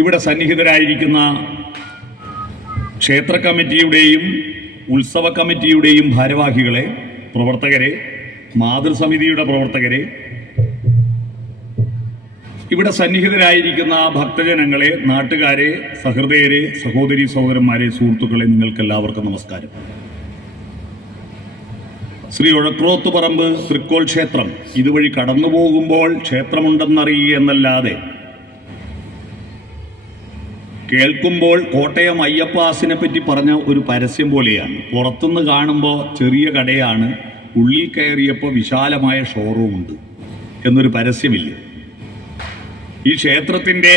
ഇവിടെ സന്നിഹിതരായിരിക്കുന്ന ക്ഷേത്ര കമ്മിറ്റിയുടെയും ഉത്സവ കമ്മിറ്റിയുടെയും ഭാരവാഹികളെ, പ്രവർത്തകരെ, മാതൃസമിതിയുടെ പ്രവർത്തകരെ, ഇവിടെ സന്നിഹിതരായിരിക്കുന്ന ഭക്തജനങ്ങളെ, നാട്ടുകാരെ, സഹൃദയരെ, സഹോദരി സഹോദരന്മാരെ, സുഹൃത്തുക്കളെ, നിങ്ങൾക്കെല്ലാവർക്കും നമസ്കാരം. ശ്രീ ഒഴക്രോത്തുപറമ്പ് തൃക്കോൾ ക്ഷേത്രം ഇതുവഴി കടന്നു പോകുമ്പോൾ ക്ഷേത്രമുണ്ടെന്നറിയുക എന്നല്ലാതെ കേൾക്കുമ്പോൾ കോട്ടയം അയ്യപ്പാസിനെ പറ്റി പറഞ്ഞ ഒരു പരസ്യം പോലെയാണ്. പുറത്തുനിന്ന് കാണുമ്പോൾ ചെറിയ കടയാണ്, ഉള്ളിൽ കയറിയപ്പോൾ വിശാലമായ ഷോറൂമുണ്ട് എന്നൊരു പരസ്യമില്ല. ഈ ക്ഷേത്രത്തിൻ്റെ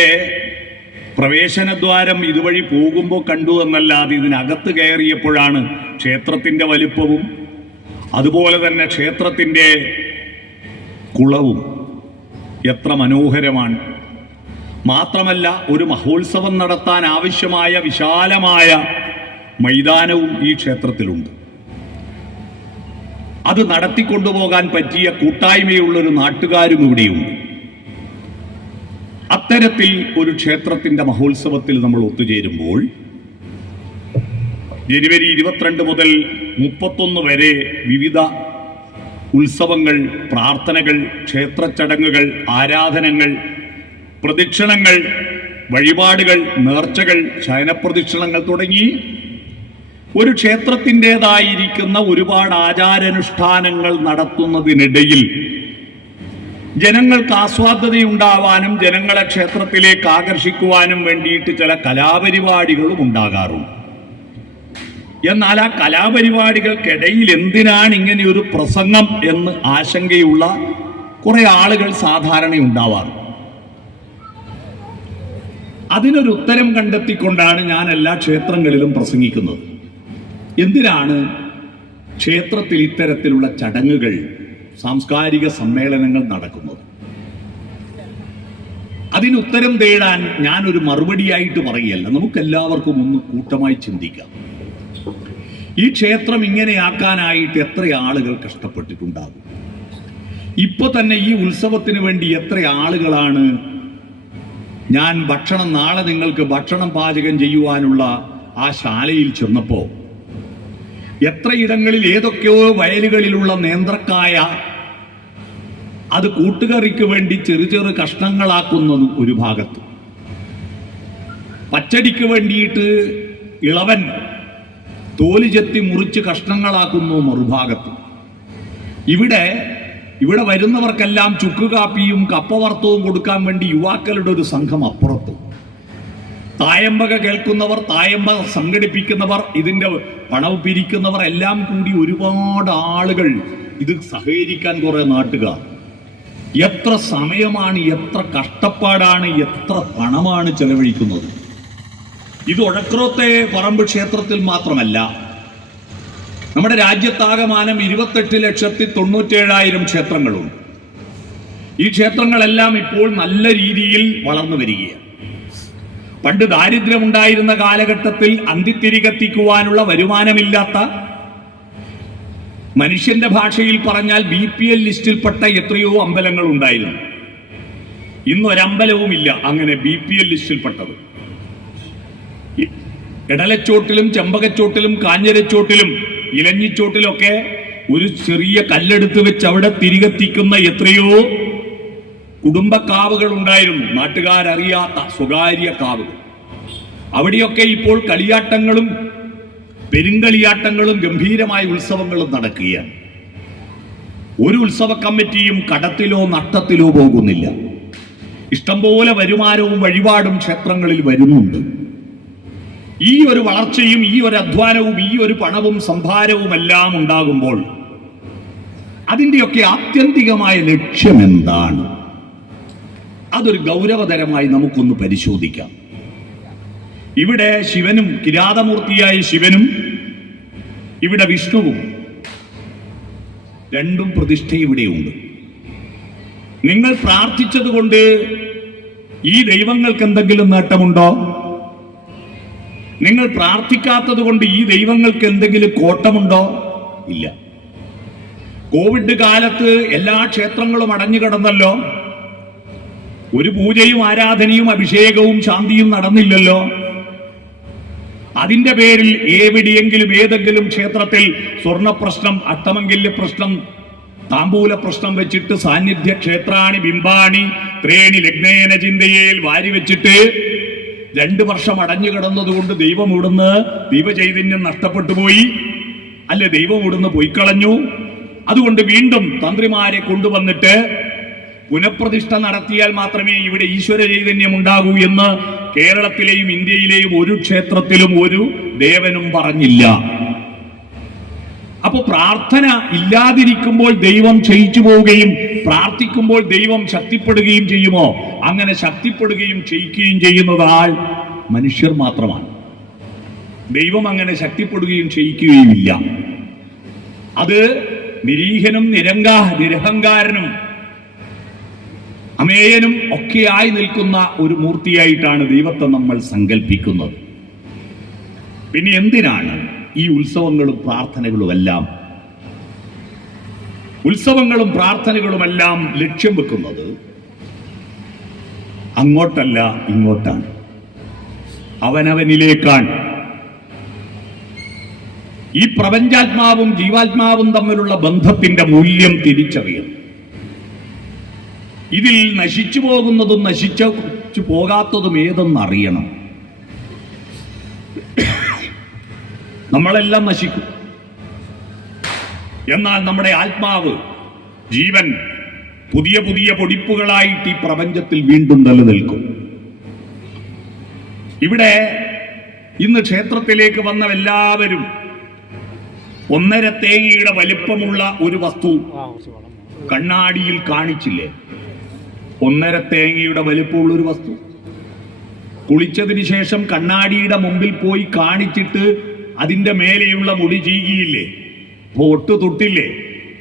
പ്രവേശനദ്വാരം ഇതുവഴി പോകുമ്പോൾ കണ്ടു എന്നല്ലാതെ ഇതിനകത്ത് കയറിയപ്പോഴാണ് ക്ഷേത്രത്തിൻ്റെ വലിപ്പവും അതുപോലെ തന്നെ ക്ഷേത്രത്തിൻ്റെ കുളവും എത്ര മനോഹരമാണ്. മാത്രമല്ല, ഒരു മഹോത്സവം നടത്താൻ ആവശ്യമായ വിശാലമായ മൈതാനവും ഈ ക്ഷേത്രത്തിലുണ്ട്. അത് നടത്തിക്കൊണ്ടുപോകാൻ പറ്റിയ കൂട്ടായ്മയുള്ളൊരു നാട്ടുകാരും ഇവിടെയുണ്ട്. അത്തരത്തിൽ ഒരു ക്ഷേത്രത്തിന്റെ മഹോത്സവത്തിൽ നമ്മൾ ഒത്തുചേരുമ്പോൾ ജനുവരി 22 മുതൽ 31 വരെ വിവിധ ഉത്സവങ്ങൾ, പ്രാർത്ഥനകൾ, ക്ഷേത്ര ചടങ്ങുകൾ, ആരാധനകൾ, പ്രദക്ഷിണങ്ങൾ, വഴിപാടുകൾ, നേർച്ചകൾ, ശയനപ്രദക്ഷിണങ്ങൾ തുടങ്ങി ഒരു ക്ഷേത്രത്തിൻ്റെതായിരിക്കുന്ന ഒരുപാട് ആചാരാനുഷ്ഠാനങ്ങൾ നടത്തുന്നതിനിടയിൽ ജനങ്ങൾക്ക് ആസ്വാദ്യതയുണ്ടാവാനും ജനങ്ങളെ ക്ഷേത്രത്തിലേക്ക് ആകർഷിക്കുവാനും വേണ്ടിയിട്ട് ചില കലാപരിപാടികളും ഉണ്ടാകാറുണ്ട്. എന്നാൽ ആ കലാപരിപാടികൾക്കിടയിൽ എന്തിനാണ് ഇങ്ങനെ ഒരു പ്രസംഗം എന്ന് ആശങ്കയുള്ള കുറെ ആളുകൾ സാധാരണ ഉണ്ടാവാറുണ്ട്. അതിനൊരു ഉത്തരം കണ്ടെത്തിക്കൊണ്ടാണ് ഞാൻ എല്ലാ ക്ഷേത്രങ്ങളിലും പ്രസംഗിക്കുന്നത്. എന്തിനാണ് ക്ഷേത്രത്തിൽ ഇത്തരത്തിലുള്ള ചടങ്ങുകൾ, സാംസ്കാരിക സമ്മേളനങ്ങൾ നടക്കുന്നത്? അതിനുത്തരം തേടാൻ ഞാനൊരു മറുപടിയായിട്ട് പറയുകയല്ല, നമുക്കെല്ലാവർക്കും ഒന്ന് കൂട്ടമായി ചിന്തിക്കാം. ഈ ക്ഷേത്രം ഇങ്ങനെയാക്കാനായിട്ട് എത്ര ആളുകൾ കഷ്ടപ്പെട്ടിട്ടുണ്ടാകും? ഇപ്പൊ തന്നെ ഈ ഉത്സവത്തിന് വേണ്ടി എത്ര ആളുകളാണ് ഞാൻ ഭക്ഷണം, നാളെ നിങ്ങൾക്ക് ഭക്ഷണം പാചകം ചെയ്യുവാനുള്ള ആ ശാലയിൽ ചെന്നപ്പോ എത്രയിടങ്ങളിൽ ഏതൊക്കെയോ വയലുകളിലുള്ള നേന്ത്രക്കായ അത് കൂട്ടുകറിക്ക് വേണ്ടി ചെറു കഷ്ണങ്ങളാക്കുന്നതും ഒരു ഭാഗത്ത്, പച്ചടിക്ക് വേണ്ടിയിട്ട് ഇളവൻ തോല് ചെത്തി മുറിച്ച് കഷ്ണങ്ങളാക്കുന്നു മറുഭാഗത്ത്. ഇവിടെ വരുന്നവർക്കെല്ലാം ചുക്കുകാപ്പിയും കപ്പവറുത്തവും കൊടുക്കാൻ വേണ്ടി യുവാക്കളുടെ ഒരു സംഘം അപ്പുറത്ത്, തായമ്പക കേൾക്കുന്നവർ, തായമ്പക സംഘടിപ്പിക്കുന്നവർ, ഇതിന്റെ പണവ് പിരിക്കുന്നവർ എല്ലാം കൂടി ഒരുപാട് ആളുകൾ, ഇത് സഹകരിക്കാൻ കുറെ നാട്ടുകാർ. എത്ര സമയമാണ്, എത്ര കഷ്ടപ്പാടാണ്, എത്ര പണമാണ് ചെലവഴിക്കുന്നത്. ഇത് ഒഴക്രോത്തെ പറമ്പ് ക്ഷേത്രത്തിൽ മാത്രമല്ല, നമ്മുടെ രാജ്യത്താകമാനം 28,97,000 ക്ഷേത്രങ്ങളുണ്ട്. ഈ ക്ഷേത്രങ്ങളെല്ലാം ഇപ്പോൾ നല്ല രീതിയിൽ വളർന്നു വരികയാണ്. പണ്ട് ദാരിദ്ര്യമുണ്ടായിരുന്ന കാലഘട്ടത്തിൽ അന്തിത്തിരി കത്തിക്കുവാനുള്ള വരുമാനമില്ലാത്ത, മനുഷ്യന്റെ ഭാഷയിൽ പറഞ്ഞാൽ BPL ലിസ്റ്റിൽപ്പെട്ട എത്രയോ അമ്പലങ്ങൾ ഉണ്ടായിരുന്നു. ഇന്നൊരമ്പലവുമില്ല അങ്ങനെ BPL ലിസ്റ്റിൽപ്പെട്ടത്. ഇടലച്ചോട്ടിലും ചെമ്പകച്ചോട്ടിലും കാഞ്ഞിരച്ചോട്ടിലും ഇലഞ്ഞിച്ചോട്ടിലൊക്കെ ഒരു ചെറിയ കല്ലെടുത്ത് വെച്ച് അവിടെ തിരികത്തിക്കുന്ന എത്രയോ കുടുംബക്കാവുകൾ ഉണ്ടായിരുന്നു, നാട്ടുകാരറിയാത്ത സ്വകാര്യ കാവുകൾ. അവിടെയൊക്കെ ഇപ്പോൾ കളിയാട്ടങ്ങളും പെരുങ്കളിയാട്ടങ്ങളും ഗംഭീരമായ ഉത്സവങ്ങളും നടക്കുകയാണ്. ഒരു ഉത്സവ കമ്മിറ്റിയും കടത്തിലോ നഷ്ടത്തിലോ പോകുന്നില്ല. ഇഷ്ടംപോലെ വരുമാനവും വഴിപാടും ക്ഷേത്രങ്ങളിൽ വരുന്നുണ്ട്. ഈ ഒരു വളർച്ചയും ഈ ഒരു അധ്വാനവും ഈ ഒരു പണവും സംഭാരവും എല്ലാം ഉണ്ടാകുമ്പോൾ അതിൻ്റെയൊക്കെ ആത്യന്തികമായ ലക്ഷ്യം എന്താണ്? അതൊരു ഗൗരവതരമായി നമുക്കൊന്ന് പരിശോധിക്കാം. ഇവിടെ ശിവനും, കിരാതമൂർത്തിയായ ശിവനും ഇവിടെ വിഷ്ണുവും, രണ്ടും പ്രതിഷ്ഠ ഇവിടെയുണ്ട്. നിങ്ങൾ പ്രാർത്ഥിച്ചത് കൊണ്ട് ഈ ദൈവങ്ങൾക്ക് എന്തെങ്കിലും നേട്ടമുണ്ടോ? നിങ്ങൾ പ്രാർത്ഥിക്കാത്തത് കൊണ്ട് ഈ ദൈവങ്ങൾക്ക് എന്തെങ്കിലും കോട്ടമുണ്ടോ? ഇല്ല. കോവിഡ് കാലത്ത് എല്ലാ ക്ഷേത്രങ്ങളും അടഞ്ഞു കിടന്നല്ലോ. ഒരു പൂജയും ആരാധനയും അഭിഷേകവും ശാന്തിയും നടന്നില്ലല്ലോ. അതിന്റെ പേരിൽ എവിടെയെങ്കിലും ഏതെങ്കിലും ക്ഷേത്രത്തിൽ സ്വർണ്ണ പ്രശ്നം, അഷ്ടമംഗല്യ പ്രശ്നം, താമ്പൂല പ്രശ്നം വെച്ചിട്ട് സാന്നിധ്യ ക്ഷേത്രാണി ബിംബാണി ത്രേണി ലഗ്നേന ചിന്തയേൽ വാരി വെച്ചിട്ട് 2 വർഷം അടഞ്ഞു കിടന്നതുകൊണ്ട് ദൈവം ഇവിടുന്ന് ദൈവചൈതന്യം നഷ്ടപ്പെട്ടു പോയി, അല്ലെ ദൈവം ഇവിടുന്ന് പോയിക്കളഞ്ഞു. അതുകൊണ്ട് വീണ്ടും തന്ത്രിമാരെ കൊണ്ടുവന്നിട്ട് പുനഃപ്രതിഷ്ഠ നടത്തിയാൽ മാത്രമേ ഇവിടെ ഈശ്വര ചൈതന്യം ഉണ്ടാകൂ എന്ന് കേരളത്തിലെയും ഇന്ത്യയിലെയും ഒരു ക്ഷേത്രത്തിലും ഒരു ദേവനും പറഞ്ഞില്ല. അപ്പൊ പ്രാർത്ഥന ഇല്ലാതിരിക്കുമ്പോൾ ദൈവം ക്ഷയിച്ചു പോവുകയും പ്രാർത്ഥിക്കുമ്പോൾ ദൈവം ശക്തിപ്പെടുകയും ചെയ്യുമോ? അങ്ങനെ ശക്തിപ്പെടുകയും ക്ഷയിക്കുകയും ചെയ്യുന്നതാൽ മനുഷ്യർ മാത്രമാണ്. ദൈവം അങ്ങനെ ശക്തിപ്പെടുകയും ക്ഷയിക്കുകയും ഇല്ല. അത് നിരീഹനും നിരഹങ്കാരനും അമേയനും ഒക്കെയായി നിൽക്കുന്ന ഒരു മൂർത്തിയായിട്ടാണ് ദൈവത്തെ നമ്മൾ സങ്കല്പിക്കുന്നത്. പിന്നെ എന്തിനാണ് ഈ ഉത്സവങ്ങളും പ്രാർത്ഥനകളുമെല്ലാം? ഉത്സവങ്ങളും പ്രാർത്ഥനകളുമെല്ലാം ലക്ഷ്യം വെക്കുന്നത് അങ്ങോട്ടല്ല ഇങ്ങോട്ടാണ്, അവനവനിലേക്കാണ്. ഈ പ്രപഞ്ചാത്മാവും ജീവാത്മാവും തമ്മിലുള്ള ബന്ധത്തിന്റെ മൂല്യം തിരിച്ചറിയണം. ഇതിൽ നശിച്ചു പോകുന്നതും നശിച്ചു പോകാത്തതും ഏതെന്നറിയണം. നമ്മളെല്ലാം നശിക്കും, എന്നാൽ നമ്മുടെ ആത്മാവ്, ജീവൻ പുതിയ പുതിയ പൊടിപ്പുകളായിട്ട് ഈ പ്രപഞ്ചത്തിൽ വീണ്ടും നിലനിൽക്കും. ഇവിടെ ഇന്ന് ക്ഷേത്രത്തിലേക്ക് വന്ന എല്ലാവരും 1.5 തേങ്ങയുടെ വലിപ്പമുള്ള ഒരു വസ്തു കണ്ണാടിയിൽ കാണിച്ചില്ലേ? 1.5 തേങ്ങയുടെ വലിപ്പമുള്ള ഒരു വസ്തു കുളിച്ചതിന് ശേഷം കണ്ണാടിയുടെ മുമ്പിൽ പോയി കാണിച്ചിട്ട് അതിന്റെ മേലെയുള്ള മുടി ചീകിയില്ലേ, പൊട്ട് തൊട്ടില്ലേ,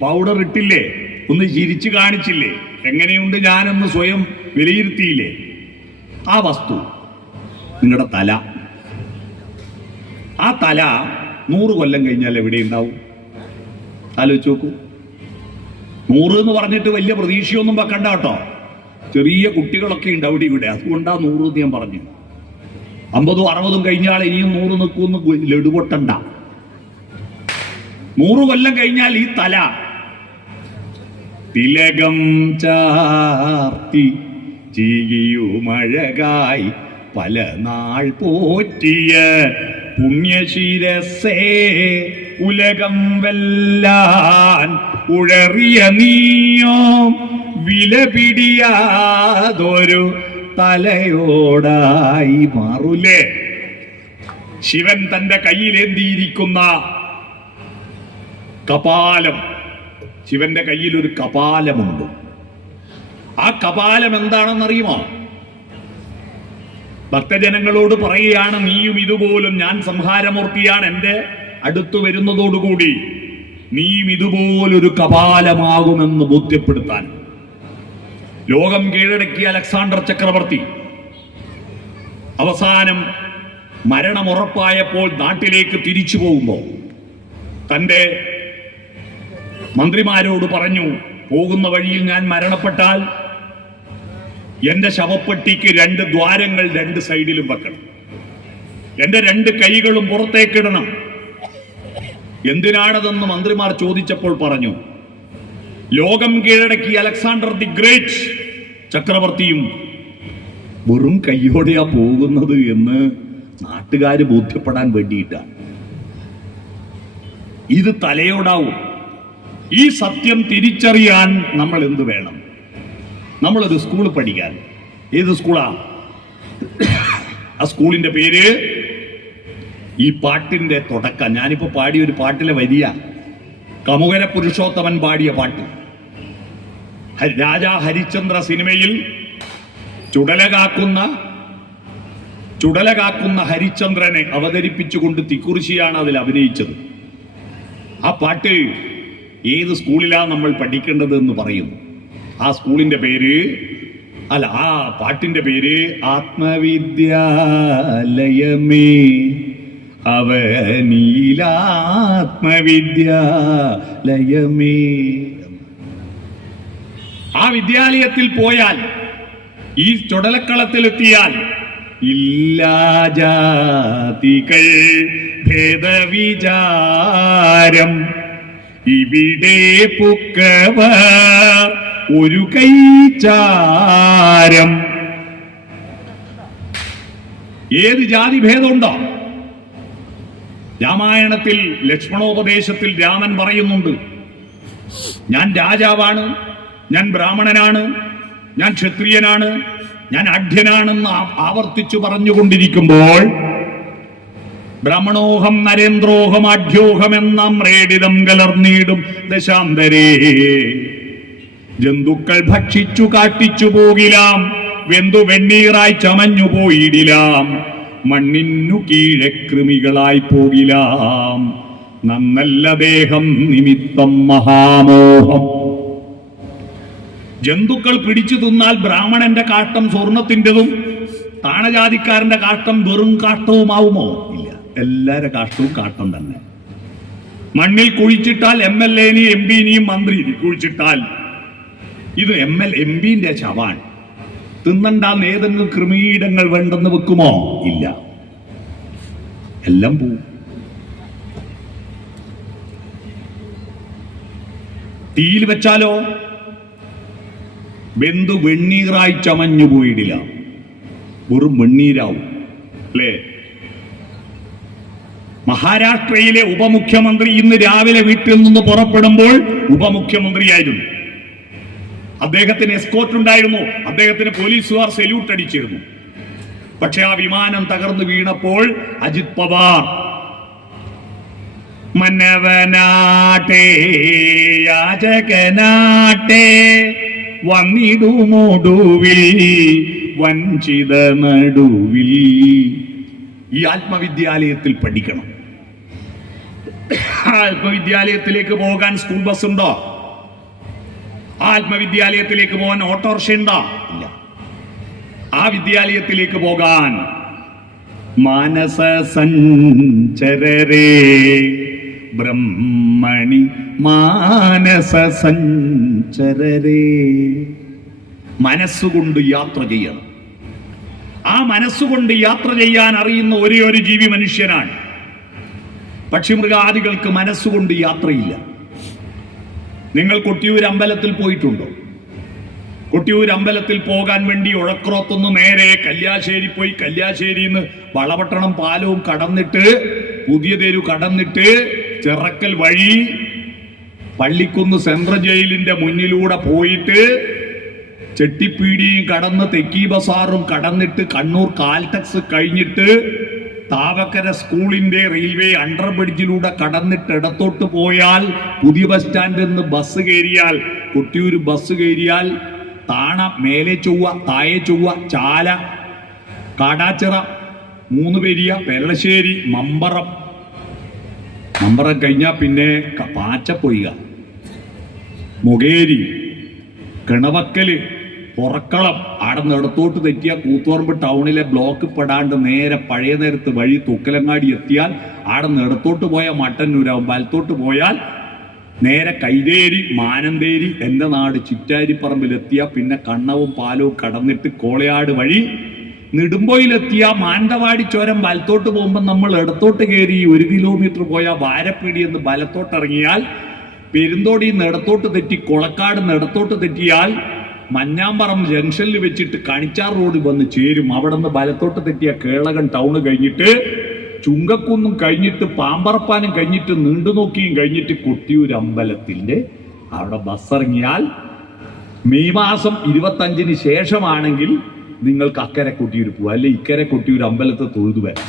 പൗഡർ ഇട്ടില്ലേ, ഒന്ന് ചിരിച്ചു കാണിച്ചില്ലേ, എങ്ങനെയുണ്ട് ഞാനെന്ന് സ്വയം വിലയിരുത്തിയില്ലേ? ആ വസ്തു നിങ്ങളുടെ തല. ആ തല 100 കൊല്ലം കഴിഞ്ഞാൽ എവിടെ ഉണ്ടാവും? ആലോചിച്ച് നോക്കൂ. 100 എന്ന് പറഞ്ഞിട്ട് വലിയ പ്രതീക്ഷയൊന്നും വെക്കണ്ട കേട്ടോ. ചെറിയ കുട്ടികളൊക്കെ ഉണ്ട് അവിടെ ഇവിടെ, അതുകൊണ്ടാ 100 എന്ന് ഞാൻ പറഞ്ഞു. 50 60 കഴിഞ്ഞാൽ ഇനിയും 100 നിൽക്കുമെന്ന് ലഡുപൊട്ടണ്ട. 100 കൊല്ലം കഴിഞ്ഞാൽ ഈ തല തിലകം ചാർത്തി ചീകിയുമഴകായി പല നാൾ പോറ്റിയ പുണ്യശിരസേ ഉലകം വെല്ലാൻ ഉഴറിയ നീയോ വിലപിടിയാതൊരു തലയോടായി മാറൂലേ? ശിവൻ തന്റെ കയ്യിലേന്തിയിരിക്കുന്ന കപാലം, ശിവന്റെ കയ്യിൽ ഒരു കപാലമുണ്ട്. ആ കപാലം എന്താണെന്നറിയുമോ? ഭക്തജനങ്ങളോട് പറയുകയാണ്, നീയും ഇതുപോലും, ഞാൻ സംഹാരമൂർത്തിയാണ്, എന്റെ അടുത്തു വരുന്നതോടുകൂടി നീയും ഇതുപോലൊരു കപാലമാകുമെന്ന് ബോധ്യപ്പെടുത്താൻ. ലോകം കീഴടക്കിയ അലക്സാണ്ടർ ചക്രവർത്തി അവസാനം മരണമുറപ്പായപ്പോൾ നാട്ടിലേക്ക് തിരിച്ചു പോകുമ്പോൾ തന്റെ മന്ത്രിമാരോട് പറഞ്ഞു, പോകുന്ന വഴിയിൽ ഞാൻ മരണപ്പെട്ടാൽ എന്റെ ശവപ്പെട്ടിക്ക് 2 ദ്വാരങ്ങൾ 2 സൈഡിലും വെക്കണം, എന്റെ 2 കൈകളും പുറത്തേക്കിടണം. എന്തിനാണതെന്ന് മന്ത്രിമാർ ചോദിച്ചപ്പോൾ പറഞ്ഞു, ലോകം കീഴടക്കി അലക്സാണ്ടർ ദി ഗ്രേറ്റ് ചക്രവർത്തിയും വെറും കൈയോടെയാ പോകുന്നത് എന്ന് നാട്ടുകാര് ബോധ്യപ്പെടാൻ വേണ്ടിയിട്ടാണ്. ഇത് തലയോടാവും. ഈ സത്യം തിരിച്ചറിയാൻ നമ്മൾ എന്ത് വേണം? നമ്മളൊരു സ്കൂൾ പഠിക്കാൻ. ഏത് സ്കൂളാ? ആ സ്കൂളിന്റെ പേര്, ഈ പാട്ടിന്റെ തുടക്കം ഞാനിപ്പോ പാടിയ ഒരു പാട്ടിലെ വരിയ കമുകര പുരുഷോത്തമൻ പാടിയ പാട്ട്. രാജാ ഹരിശ്ചന്ദ്ര സിനിമയിൽ ചുടലകാക്കുന്ന ഹരിശ്ചന്ദ്രനെ അവതരിപ്പിച്ചുകൊണ്ട് തിക്കുറിശിയാണ് അതിൽ അഭിനയിച്ചത്. ആ പാട്ട് ഏത് സ്കൂളിലാണ് നമ്മൾ പഠിക്കേണ്ടത് എന്ന് പറയുന്നു. ആ സ്കൂളിന്റെ പേര്, ആ പാട്ടിന്റെ പേര് ആത്മവിദ്യാലയമേ അവനീലാത്മവിദ്യാലയമേ. ആ വിദ്യാലയത്തിൽ പോയാൽ ഈ ചുടലക്കളത്തിലെത്തിയാൽ ഇല്ലാജാതികൾ ഭേദവിചാരം ഇവിടെ പുക്കവർ ഒരു കൈചാരം. ഏത് ജാതി ഭേദമുണ്ടോ? രാമായണത്തിൽ ലക്ഷ്മണോപദേശത്തിൽ രാമൻ പറയുന്നുണ്ട്, ഞാൻ രാജാവാണ്, ഞാൻ ബ്രാഹ്മണനാണ്, ഞാൻ ക്ഷത്രിയനാണ്, ഞാൻ ആഢ്യനാണെന്ന് ആവർത്തിച്ചു പറഞ്ഞുകൊണ്ടിരിക്കുമ്പോൾ ബ്രാഹ്മണോഹം നരേന്ദ്രോഹം ആഢ്യോഹം എന്ന മ്രേഡിതം കലർന്നീടും ദശാന്തരേ. ജന്തുക്കൾ ഭക്ഷിച്ചു കാട്ടിച്ചു പോകിലാം, വെന്തു വെണ്ണീറായി ചമഞ്ഞു പോയിടിലാം, മണ്ണിനു കീഴെ കൃമികളായി പോകിലാം, നന്നല്ല ദേഹം നിമിത്തം മഹാമോഹം. ജന്തുക്കൾ പിടിച്ചു തിന്നാൽ ബ്രാഹ്മണന്റെ കാഷ്ടം സ്വർണത്തിൻ്റെതും താണജാതിക്കാരന്റെ കാഷ്ടം വെറും കാഷ്ടവുമാവുമോ? ഇല്ല, എല്ലാവരുടെ കാഷ്ടവും കാഷ്ടം തന്നെ. മണ്ണിൽ കുഴിച്ചിട്ടാൽ MLA-നെയും MP-നെയും മന്ത്രി കുഴിച്ചിട്ടാൽ ഇത് MP-ന്റെ ശവാണ്. തിന്നണ്ടാന്ന് ഏതെങ്കിലും ക്രിമീടങ്ങൾ വേണ്ടെന്ന് വെക്കുമോ? ഇല്ല, എല്ലാം പോവും. തീയിൽ വെച്ചാലോ വെന്തു വെണ്ണീറായി ചമഞ്ഞു പോയിടില്ല, വെറും വെണ്ണീരാവും അല്ലേ? മഹാരാഷ്ട്രയിലെ ഉപമുഖ്യമന്ത്രി ഇന്ന് രാവിലെ വീട്ടിൽ നിന്ന് പുറപ്പെടുമ്പോൾ ഉപമുഖ്യമന്ത്രിയായിരുന്നു. അദ്ദേഹത്തിന് എസ്കോർട്ട് ഉണ്ടായിരുന്നു, അദ്ദേഹത്തിന് പോലീസുകാർ സല്യൂട്ട് അടിച്ചിരുന്നു. പക്ഷെ ആ വിമാനം തകർന്നു വീണപ്പോൾ അജിത് പവാർ മന്നവനാട്ടെ യാചകനാട്ടെ വന്നിടുമൊടുവിൽ വഞ്ചിത നടുവിൽ. ഈ ആത്മവിദ്യാലയത്തിൽ പഠിക്കണം. ആത്മവിദ്യാലയത്തിലേക്ക് പോകാൻ സ്കൂൾ ബസ് ഉണ്ടോ? ആത്മവിദ്യാലയത്തിലേക്ക് പോകാൻ ഓട്ടോറിക്ഷ ഉണ്ടോ? ഇല്ല. ആ വിദ്യാലയത്തിലേക്ക് പോകാൻ മാനസ സഞ്ചരരേ ബ്രഹ്മണി മാനസ സഞ്ചരരേ. മനസ്സുകൊണ്ട് യാത്ര ചെയ്യണം. ആ മനസ്സുകൊണ്ട് യാത്ര ചെയ്യാൻ അറിയുന്ന ഒരേ ഒരു ജീവി മനുഷ്യനാണ്. പക്ഷിമൃഗാദികൾക്ക് മനസ്സുകൊണ്ട് യാത്രയില്ല. നിങ്ങൾ കൊട്ടിയൂർ അമ്പലത്തിൽ പോയിട്ടുണ്ടോ? കൊട്ടിയൂർ അമ്പലത്തിൽ പോകാൻ വേണ്ടി ഉഴക്കുറത്തുനിന്ന് നേരെ കല്യാശ്ശേരി പോയി കല്യാശ്ശേരിയിൽ നിന്ന് വളപട്ടണം പാലവും കടന്നിട്ട് പുതിയ തെരു കടന്നിട്ട് ചിറക്കൽ വഴി പള്ളിക്കുന്ന് സെൻട്രൽ ജയിലിന്റെ മുന്നിലൂടെ പോയിട്ട് ചെട്ടിപ്പീടിയും കടന്ന് തെക്കി ബസാറും കടന്നിട്ട് കണ്ണൂർ കാൽടെക്സ് കഴിഞ്ഞിട്ട് താവക്കര സ്കൂളിന്റെ റെയിൽവേ അണ്ടർ ബ്രിഡ്ജിലൂടെ കടന്നിട്ട് ഇടത്തോട്ട് പോയാൽ പുതിയ ബസ് സ്റ്റാൻഡിൽ നിന്ന് ബസ് കയറിയാൽ കൊട്ടിയൂർ ബസ് കയറിയാൽ താണ മേലെ ചൊവ്വ താഴെ ചൊവ്വ ചാല കാടാച്ചിറ മൂന്നുപേരിയ പെരളശ്ശേരി മമ്പറം കഴിഞ്ഞാൽ പിന്നെ പാച്ചപ്പൊയ്യ മുകേരി കിണവക്കല് പുറക്കളം ആടെ ഇടത്തോട്ട് തെറ്റിയ കൂത്തുപറമ്പ് ടൗണിലെ ബ്ലോക്ക് പെടാണ്ട് നേരെ പഴയ നേരത്ത് വഴി തുക്കലങ്ങാടി എത്തിയാൽ ആടെ ഇടത്തോട്ട് പോയ മട്ടന്നൂരാവും. വലത്തോട്ട് പോയാൽ നേരെ കൈതേരി മാനന്തേരി എൻ്റെ നാട് ചിറ്റാരിപ്പറമ്പിലെത്തിയ പിന്നെ കണ്ണവും പാലവും കടന്നിട്ട് കോളയാട് വഴി നെടുമ്പോയിലെത്തിയ മാനന്തവാടി ചുരം വലത്തോട്ട് പോകുമ്പോൾ നമ്മൾ ഇടത്തോട്ട് കയറി 1 കിലോമീറ്റർ പോയാൽ വാരപ്പീടി എന്ന് വലത്തോട്ട് ഇറങ്ങിയാൽ പെരുന്തോടിയിൽ നിന്ന് ഇടത്തോട്ട് തെറ്റി കൊളക്കാട് നിന്ന് ഇടത്തോട്ട് തെറ്റിയാൽ മഞ്ഞാമ്പറം ജംഗ്ഷനിൽ വെച്ചിട്ട് കണിച്ചാർ റോഡ് വന്ന് ചേരും. അവിടെ നിന്ന് വലത്തോട്ട് തെറ്റിയ കേളകൻ ടൗണ് കഴിഞ്ഞിട്ട് ചുങ്കക്കുന്നും കഴിഞ്ഞിട്ട് പാമ്പറപ്പാനും കഴിഞ്ഞിട്ട് നീണ്ടുനോക്കിയും കഴിഞ്ഞിട്ട് കൊട്ടിയൂർ അമ്പലത്തിന്റെ അവിടെ ബസ് ഇറങ്ങിയാൽ മെയ് മാസം 25-ന് ശേഷമാണെങ്കിൽ നിങ്ങൾക്ക് അക്കരെ കൊട്ടിയൂർ പോവാം, അല്ലെ ഇക്കരെ കൊട്ടിയൂർ അമ്പലത്തെ തൊഴുതു വരാം.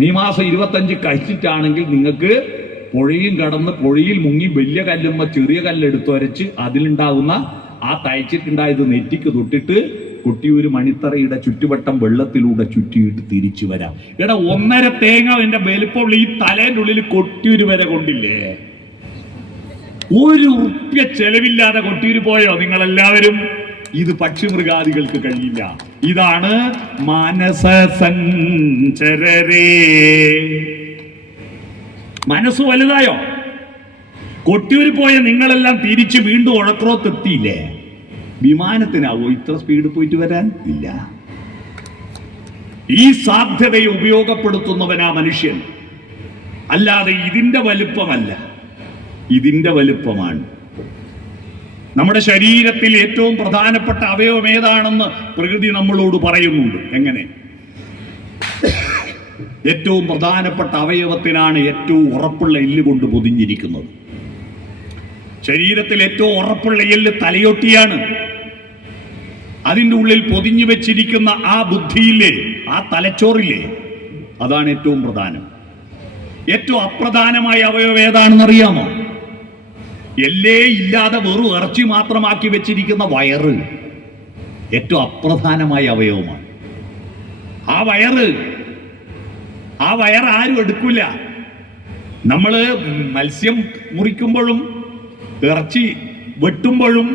മെയ് മാസം 25 കഴിച്ചിട്ടാണെങ്കിൽ നിങ്ങൾക്ക് പുഴയും കടന്ന് പുഴയിൽ മുങ്ങി വലിയ കല്ലുമ്മ ചെറിയ കല്ലെടുത്തൊരച്ച് അതിലുണ്ടാകുന്ന ആ തയ്ച്ചിട്ടുണ്ടായത് നെറ്റിക്ക് തൊട്ടിട്ട് കൊട്ടിയൂർ മണിത്തറയുടെ ചുറ്റുവട്ടം വെള്ളത്തിലൂടെ ചുറ്റിയിട്ട് തിരിച്ചു വരാം. 1.5 തേങ്ങ എന്റെ വലിപ്പമുള്ള ഈ തലേന്റെ ഉള്ളിൽ കൊട്ടിയൂർ വരെ കൊണ്ടില്ലേ? 1 ഉറുപ്യ ചെലവില്ലാതെ കൊട്ടിയൂർ പോയോ നിങ്ങളെല്ലാവരും? ഇത് പക്ഷിമൃഗാദികൾക്ക് കഴിയില്ല. ഇതാണ് മാനസ സഞ്ചരരേ. മനസ്സ് വലുതായോ? കൊട്ടിയൂർ പോയ നിങ്ങളെല്ലാം തിരിച്ച് വീണ്ടും ഉഴക്കുറത്തെത്തിയില്ലേ? വിമാനത്തിനാവോ ഇത്ര സ്പീഡ് പോയിട്ട് വരാൻ? ഇല്ല. ഈ സാധ്യതയെ ഉപയോഗപ്പെടുത്തുന്നവനാ മനുഷ്യൻ, അല്ലാതെ ഇതിന്റെ വലുപ്പമല്ല, ഇതിന്റെ വലുപ്പമാണ്. നമ്മുടെ ശരീരത്തിൽ ഏറ്റവും പ്രധാനപ്പെട്ട അവയവം ഏതാണെന്ന് പ്രകൃതി നമ്മളോട് പറയുന്നുണ്ട്. എങ്ങനെ? ഏറ്റവും പ്രധാനപ്പെട്ട അവയവത്തിനാണ് ഏറ്റവും ഉറപ്പുള്ള എല്ല് കൊണ്ട് പൊതിഞ്ഞിരിക്കുന്നത്. ശരീരത്തിൽ ഏറ്റവും ഉറപ്പുള്ള എല്ല് തലയൊട്ടിയാണ്. അതിൻ്റെ ഉള്ളിൽ പൊതിഞ്ഞു വെച്ചിരിക്കുന്ന ആ ബുദ്ധിയില്ലേ, ആ തലച്ചോറില്ലേ, അതാണ് ഏറ്റവും പ്രധാനം. ഏറ്റവും അപ്രധാനമായ അവയവം ഏതാണെന്ന് അറിയാമോ? എല്ലേ ഇല്ലാതെ വെറും ഇറച്ചി മാത്രമാക്കി വെച്ചിരിക്കുന്ന വയറ് ഏറ്റവും അപ്രധാനമായ അവയവമാണ്. ആ വയറ് ആരും എടുക്കില്ല. നമ്മള് മത്സ്യം മുറിക്കുമ്പോഴും ഇറച്ചി വെട്ടുമ്പോഴും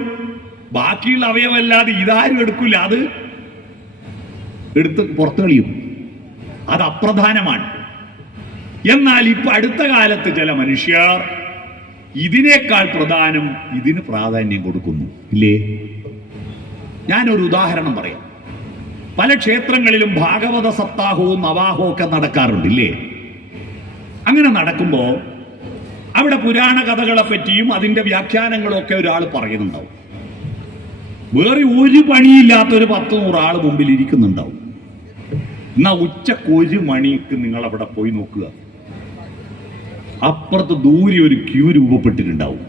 ബാക്കിയുള്ള അവയവമല്ലാതെ ഇതാരും എടുക്കില്ല. അത് എടുത്ത് പുറത്തു കളിയും. അത് അപ്രധാനമാണ്. എന്നാൽ ഇപ്പൊ അടുത്ത കാലത്ത് ചില മനുഷ്യർ ഇതിനേക്കാൾ പ്രധാനം ഇതിന് പ്രാധാന്യം കൊടുക്കുന്നു, ഇല്ലേ? ഞാനൊരു ഉദാഹരണം പറയാം. പല ക്ഷേത്രങ്ങളിലും ഭാഗവത സപ്താഹവും നവാഹവും ഒക്കെ നടക്കാറുണ്ട്, ഇല്ലേ? അങ്ങനെ നടക്കുമ്പോ അവിടെ പുരാണ കഥകളെ പറ്റിയും അതിന്റെ വ്യാഖ്യാനങ്ങളും ഒക്കെ ഒരാൾ പറയുന്നുണ്ടാവും. വേറെ ഒരു പണിയില്ലാത്തൊരു 10-100 ആൾ മുമ്പിൽ ഇരിക്കുന്നുണ്ടാവും. എന്നാ ഉച്ചക്ക് 1 മണിക്ക് നിങ്ങൾ അവിടെ പോയി നോക്കുക, അപ്പുറത്ത് ദൂരെ ഒരു ക്യൂ രൂപപ്പെട്ടിട്ടുണ്ടാവും.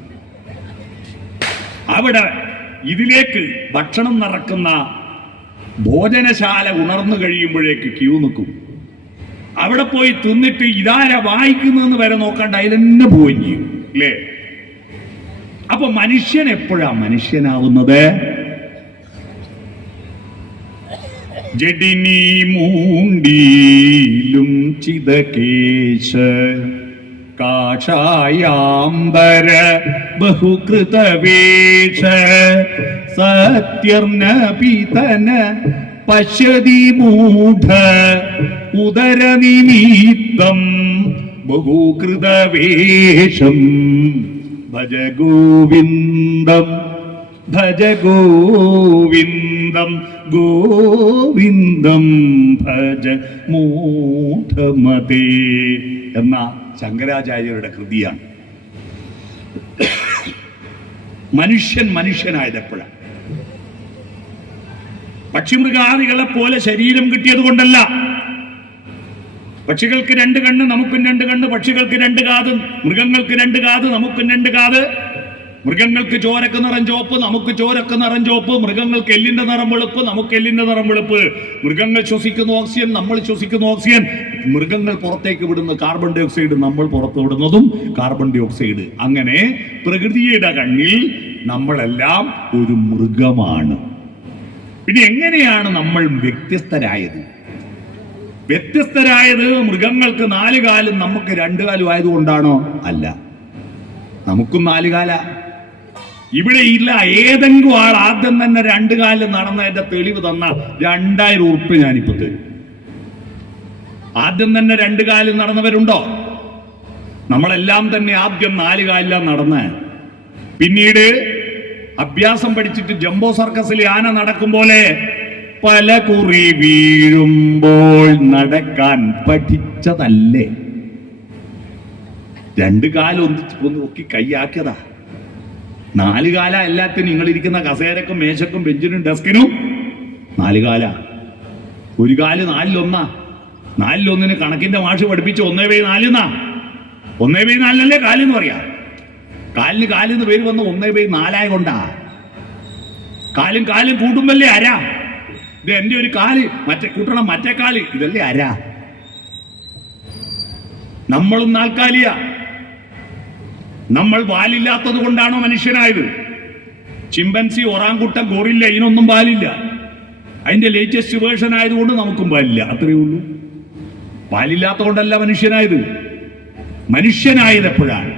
അവിടെ ഇതിലേക്ക് ഭക്ഷണം നടക്കുന്ന ഭോജനശാല ഉണർന്നു കഴിയുമ്പോഴേക്ക് ക്യൂ നിൽക്കും. അവിടെ പോയി തിന്നിട്ട് ഇതാരാ വായിക്കുന്നതെന്ന് വരെ നോക്കാണ്ട് അതിലെന്നെ പോവുകയും ചെയ്യും, അല്ലേ? അപ്പൊ മനുഷ്യൻ എപ്പോഴാ മനുഷ്യനാവുന്നത്? ജഡിനി മൂണ്ടിലും ചിതകേശ കാഷായാംബര ബഹുകൃതവേഷ സത്യർനപിതന പശ്യതി മൂഢ ഉദരനിമിത്തം ബഹുകൃതവേഷം ഭജ ഗോവിന്ദം ഭജ ഗോവിന്ദം ഗോവിന്ദം ഭജ മൂഢമതേ എന്ന ശങ്കരാചാര്യരുടെ കൃതിയാണ്. മനുഷ്യനായത് എപ്പോഴാണ്? പക്ഷിമൃഗാദികളെ പോലെ ശരീരം കിട്ടിയത് കൊണ്ടല്ല. പക്ഷികൾക്ക് 2 കണ്ണ്, നമുക്കും 2 കണ്ണ്. പക്ഷികൾക്ക് 2 കാത്, മൃഗങ്ങൾക്ക് 2 കാത്, നമുക്കും 2 കാത്. മൃഗങ്ങൾക്ക് ചോരക്ക് നിറം ചുവപ്പ്, നമുക്ക് ചോരക്ക് നിറം ചുവപ്പ്. മൃഗങ്ങൾക്ക് എല്ലിന്റെ നിറം വെളുപ്പ്, നമുക്ക് എല്ലിന്റെ നിറം വെളുപ്പ്. മൃഗങ്ങൾ ശ്വസിക്കുന്ന ഓക്സിജൻ, നമ്മൾ ശ്വസിക്കുന്ന ഓക്സിജൻ. മൃഗങ്ങൾ പുറത്തേക്ക് വിടുന്ന കാർബൺ ഡൈ ഓക്സൈഡ്, നമ്മൾ പുറത്തു വിടുന്നതും കാർബൺ ഡൈ ഓക്സൈഡ്. അങ്ങനെ പ്രകൃതിയുടെ കണ്ണിൽ നമ്മളെല്ലാം ഒരു മൃഗമാണ്. പിന്നെ എങ്ങനെയാണ് നമ്മൾ വ്യത്യസ്തരായത്? മൃഗങ്ങൾക്ക് 4 കാലും നമുക്ക് 2 കാലും ആയതുകൊണ്ടാണോ? അല്ല, നമുക്കും 4 കാല. ഇവിടെ ഇല്ല ഏതെങ്കിലും ആൾ ആദ്യം തന്നെ 2 കാലിൽ നടന്നതിന്റെ തെളിവ് തന്ന 2000 ഉറുപ്പിക ഞാനിപ്പോ തരും. ആദ്യം തന്നെ 2 കാലിൽ നടന്നവരുണ്ടോ? നമ്മളെല്ലാം തന്നെ ആദ്യം 4 കാലിലാണ് നടന്ന്. പിന്നീട് അഭ്യാസം പഠിച്ചിട്ട് ജംബോ സർക്കസിൽ ആന നടക്കും പോലെ പല കുറി വീഴുമ്പോൾ നടക്കാൻ പഠിച്ചതല്ലേ? 2 കാലം ഒന്ന് നോക്കി കൈയാക്കിയതാ. 4 കാല എല്ലാത്തിനും നിങ്ങളിരിക്കുന്ന കസേരക്കും മേശക്കും ബെഞ്ചിനും ഡെസ്കിനും 4 കാല. 1 കാല് 4-1. 4-1 കണക്കിന്റെ മാഷ് പഠിപ്പിച്ച് 1/4 1/4 കാലെന്ന് പറയാ. കാലിന് പേര് വന്ന് 1/4 കൊണ്ടാ. കാലും കൂട്ടുമ്പല്ലേ അര. ഇത് എന്റെ ഒരു കാല് കൂട്ടണം, മറ്റേ കാല് ഇതല്ലേ അര. നമ്മളും 4 കാലിയാ. നമ്മൾ വാലില്ലാത്തത് കൊണ്ടാണോ മനുഷ്യനായത്? ചിമ്പൻസി, ഒറാങ്കുട്ടൻ, ഗോറില്ല ഇതിനൊന്നും പാലില്ല. അതിന്റെ ലേറ്റസ്റ്റ് വേർഷൻ ആയതുകൊണ്ട് നമുക്കും പാലില്ല, അത്രയേ ഉള്ളൂ. പാലില്ലാത്ത കൊണ്ടല്ല മനുഷ്യനായത്. മനുഷ്യനായത് എപ്പോഴാണ്?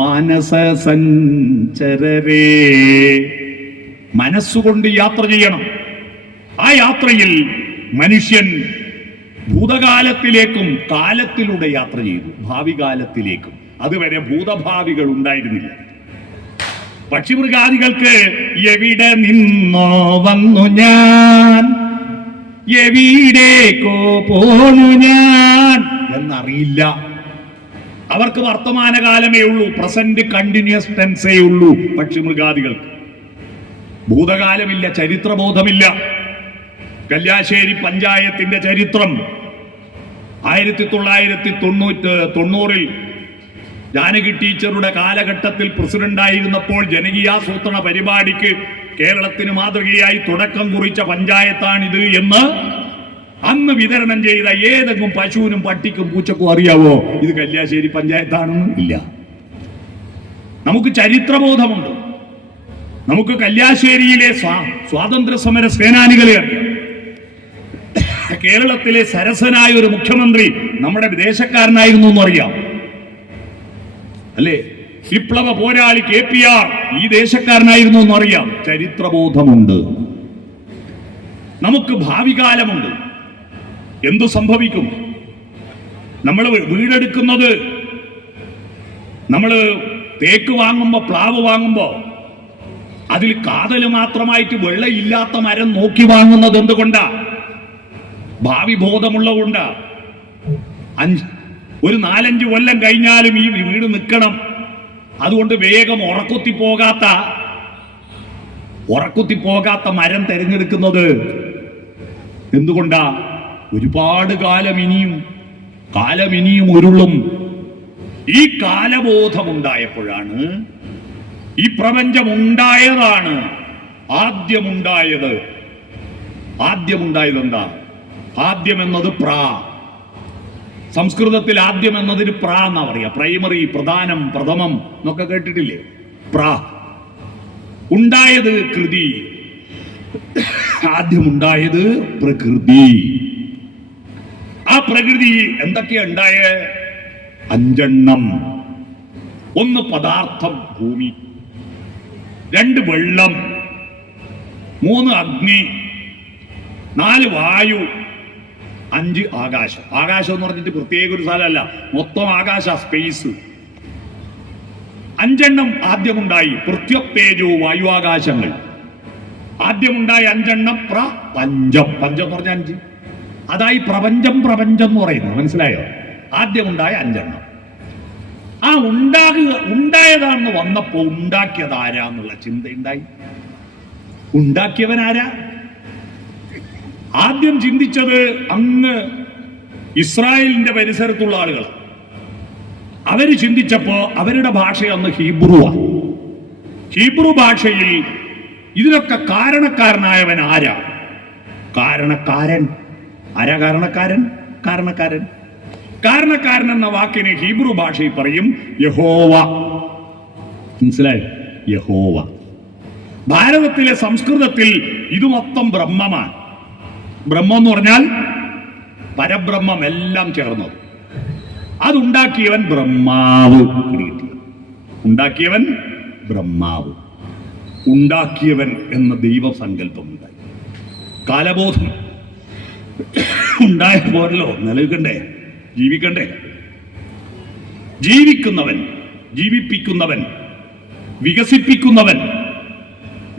മാനസ സഞ്ചരരേ, മനസ്സുകൊണ്ട് യാത്ര ചെയ്യണം. ആ യാത്രയിൽ മനുഷ്യൻ ഭൂതകാലത്തിലേക്കും കാലത്തിലൂടെ യാത്ര ചെയ്തു, ഭാവി കാലത്തിലേക്കും. അതുവരെ ഭൂതഭാവികൾ ഉണ്ടായിരുന്നില്ല. പക്ഷിമൃഗാദികൾക്ക് എവിടെ നിന്നോ വന്നു ഞാൻ, എവിടേക്കോ പോന്നു ഞാൻ എന്നറിയില്ല. അവർക്ക് വർത്തമാനകാലമേ ഉള്ളൂ, പ്രസന്റ് കണ്ടിന്യൂസ് ടെൻസേ ഉള്ളൂ. പക്ഷിമൃഗാദികൾക്ക് ഭൂതകാലമില്ല, ചരിത്രബോധമില്ല. കല്യാശ്ശേരി പഞ്ചായത്തിന്റെ ചരിത്രം 1990 ജാനകി ടീച്ചറുടെ കാലഘട്ടത്തിൽ പ്രസിഡന്റായിരുന്നപ്പോൾ ജനകീയാസൂത്രണ പരിപാടിക്ക് കേരളത്തിന് മാതൃകയായി തുടക്കം കുറിച്ച പഞ്ചായത്താണിത് എന്ന് അന്ന് വിതരണം ചെയ്ത ഏതെങ്കിലും പശുവിനും പട്ടിക്കും പൂച്ചക്കും അറിയാവോ ഇത് കല്യാശ്ശേരി പഞ്ചായത്താണെന്ന്? ഇല്ല. നമുക്ക് ചരിത്രബോധമുണ്ട്. നമുക്ക് കല്യാശ്ശേരിയിലെ സ്വാതന്ത്ര്യ സമര സേനാനികളെ അറിയാം. കേരളത്തിലെ സരസനായ ഒരു മുഖ്യമന്ത്രി നമ്മുടെ വിദേശക്കാരനായിരുന്നു എന്നറിയാം, അല്ലേ? വിപ്ലവ പോരാളി KPR ഈ ദേശക്കാരനായിരുന്നു എന്നറിയാം. ചരിത്രബോധമുണ്ട്. നമുക്ക് ഭാവി കാലമുണ്ട്. എന്തു സംഭവിക്കും? നമ്മൾ വീടെടുക്കുന്നത്, നമ്മൾ തേക്ക് വാങ്ങുമ്പോ, പ്ലാവ് വാങ്ങുമ്പോ അതിൽ കാതല് മാത്രമായിട്ട് വെള്ളയില്ലാത്ത മരം നോക്കി വാങ്ങുന്നത് എന്തുകൊണ്ടാ? ഭാവി ബോധമുള്ളതുകൊണ്ടാ. ഒരു 4-5 കൊല്ലം കഴിഞ്ഞാലും ഈ വീട് നിൽക്കണം. അതുകൊണ്ട് വേഗം ഉറക്കുത്തി പോകാത്ത മരം തിരഞ്ഞെടുക്കുന്നത് എന്തുകൊണ്ടാ? ഒരുപാട് കാലം ഇനിയും ഉരുളും. ഈ കാലബോധമുണ്ടായപ്പോഴാണ് ഈ പ്രപഞ്ചം ഉണ്ടായതാണ്. ആദ്യമുണ്ടായത് എന്താ? ആദ്യം എന്നത് പ്രാ. സംസ്കൃതത്തിൽ ആദ്യം എന്നതിന് പ്രാ എന്നാ പറയാ. പ്രൈമറി, പ്രധാനം, പ്രഥമം എന്നൊക്കെ കേട്ടിട്ടില്ലേ? പ്രാ. ഉണ്ടായത് കൃതി. ആദ്യമുണ്ടായത് പ്രകൃതി. ആ പ്രകൃതി എന്തൊക്കെയാ ഉണ്ടായ? 5 എണ്ണം. 1 പദാർത്ഥം ഭൂമി, 2 വെള്ളം, 3 അഗ്നി, 4 വായു, 5 ആകാശം. ആകാശം എന്ന് പറഞ്ഞിട്ട് പ്രത്യേക ഒരു സ്ഥലമല്ല, മൊത്തം ആകാശ, സ്പേസ്. 5 എണ്ണം ആദ്യമുണ്ടായി. പൃഥ്വ്യപ്തേജോ വായു ആകാശങ്ങൾ ആദ്യമുണ്ടായ 5 എണ്ണം. പഞ്ചം എന്ന് പറഞ്ഞ 5. അതായി പ്രപഞ്ചം എന്ന് പറയുന്നത്. മനസ്സിലായോ? ആദ്യമുണ്ടായ 5 എണ്ണം. ആ ഉണ്ടായതാണെന്ന് വന്നപ്പോ ഉണ്ടാക്കിയത് ആരാന്നുള്ള ചിന്ത ഉണ്ടായി. ഉണ്ടാക്കിയവൻ ആരാ? ആദ്യം ചിന്തിച്ചത് അങ്ങ് ഇസ്രായേലിന്റെ പരിസരത്തുള്ള ആളുകൾ. അവര് ചിന്തിച്ചപ്പോ അവരുടെ ഭാഷ അന്ന് ഹീബ്രുവാണ്. ഹീബ്രു ഭാഷയിൽ ഇതിനൊക്കെ കാരണക്കാരനായവൻ ആരാ? കാരണക്കാരൻ. ആരാ കാരണക്കാരൻ? കാരണക്കാരൻ എന്ന വാക്കിന് ഹീബ്രു ഭാഷയിൽ പറയും യഹോവ. മനസ്സിലായോ? യഹോവ. ഭാരതത്തിലെ സംസ്കൃതത്തിൽ ഇത് മൊത്തം ബ്രഹ്മമാണ്. ബ്രഹ്മം എന്ന് പറഞ്ഞാൽ പരബ്രഹ്മം എല്ലാം ചേർന്നത്. അതുണ്ടാക്കിയവൻ ബ്രഹ്മാവ്. ഉണ്ടാക്കിയവൻ ബ്രഹ്മാവ്. ഉണ്ടാക്കിയവൻ എന്ന ദൈവസങ്കല്പം ഉണ്ടായി. കാലബോധം ഉണ്ടായ പോരല്ലോ, നിലനിൽക്കണ്ടേ, ജീവിക്കണ്ടേ? ജീവിക്കുന്നവൻ, ജീവിപ്പിക്കുന്നവൻ, വികസിപ്പിക്കുന്നവൻ,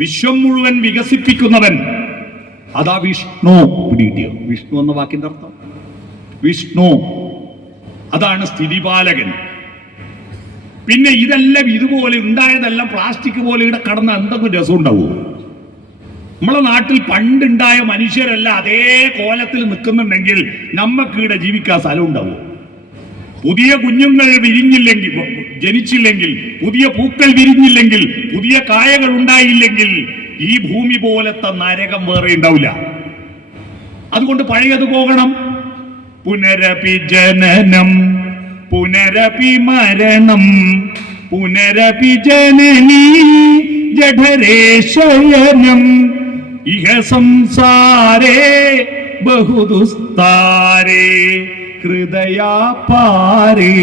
വിശ്വം മുഴുവൻ വികസിപ്പിക്കുന്നവൻ, അതാ വിഷ്ണു. പിടികിട്ടിയോ? വിഷ്ണു എന്ന വാക്കിന്റെ അർത്ഥം വിഷ്ണു. അതാണ് സ്ഥിതിപാലകൻ. പിന്നെ ഇതെല്ലാം ഇതുപോലെ ഉണ്ടായതെല്ലാം പ്ലാസ്റ്റിക് പോലെ ഇവിടെ കടന്ന എന്തെങ്കിലും രസം ഉണ്ടാവുമോ? നമ്മളെ നാട്ടിൽ പണ്ടുണ്ടായ മനുഷ്യരെല്ലാം അതേ കോലത്തിൽ നിൽക്കുന്നുണ്ടെങ്കിൽ നമുക്ക് ഇവിടെ ജീവിക്കാൻ സ്ഥലം ഉണ്ടാവുമോ? പുതിയ കുഞ്ഞുങ്ങൾ ജനിച്ചില്ലെങ്കിൽ, പുതിയ പൂക്കൾ വിരിഞ്ഞില്ലെങ്കിൽ, പുതിയ കായകൾ ഉണ്ടായില്ലെങ്കിൽ ഈ ഭൂമി പോലത്തെ നരകം വേറെ ഉണ്ടാവില്ല. അതുകൊണ്ട് പഴയത് പോകണം. പുനരപി ജനനം പുനരപി മരണം പുനരപി ജനനീ ജഠരേ ശയനം ഇഹ സംസാരേ ബഹുദുസ്താരേ ഹൃദയാ പാരേ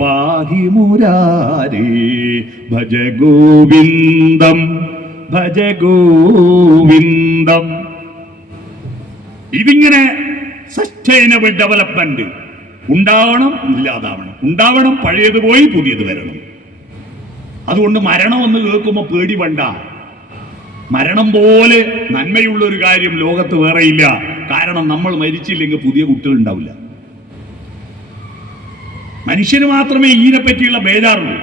പാഹി മുരാരേ ഭജ ഗോവിന്ദം ഭജ ഗോവിന്ദം. ഇതിങ്ങനെ സസ്റ്റൈനബിൾ ഡെവലപ്മെന്റ് ഉണ്ടാവണം, ഇല്ലാതാവണം. ഉണ്ടാവണം, പഴയത് പോയി പുതിയത് വരണം. അതുകൊണ്ട് മരണമെന്ന് കേൾക്കുമ്പോൾ പേടി വേണ്ട. മരണം പോലെ നന്മയുള്ള ഒരു കാര്യം ലോകത്ത് വേറെയില്ല. കാരണം നമ്മൾ മരിച്ചില്ലെങ്കിൽ പുതിയ കുട്ടികൾ ഉണ്ടാവില്ല. മനുഷ്യന് മാത്രമേ ഇതിനെപ്പറ്റിയുള്ള ബേജാറുള്ളൂ.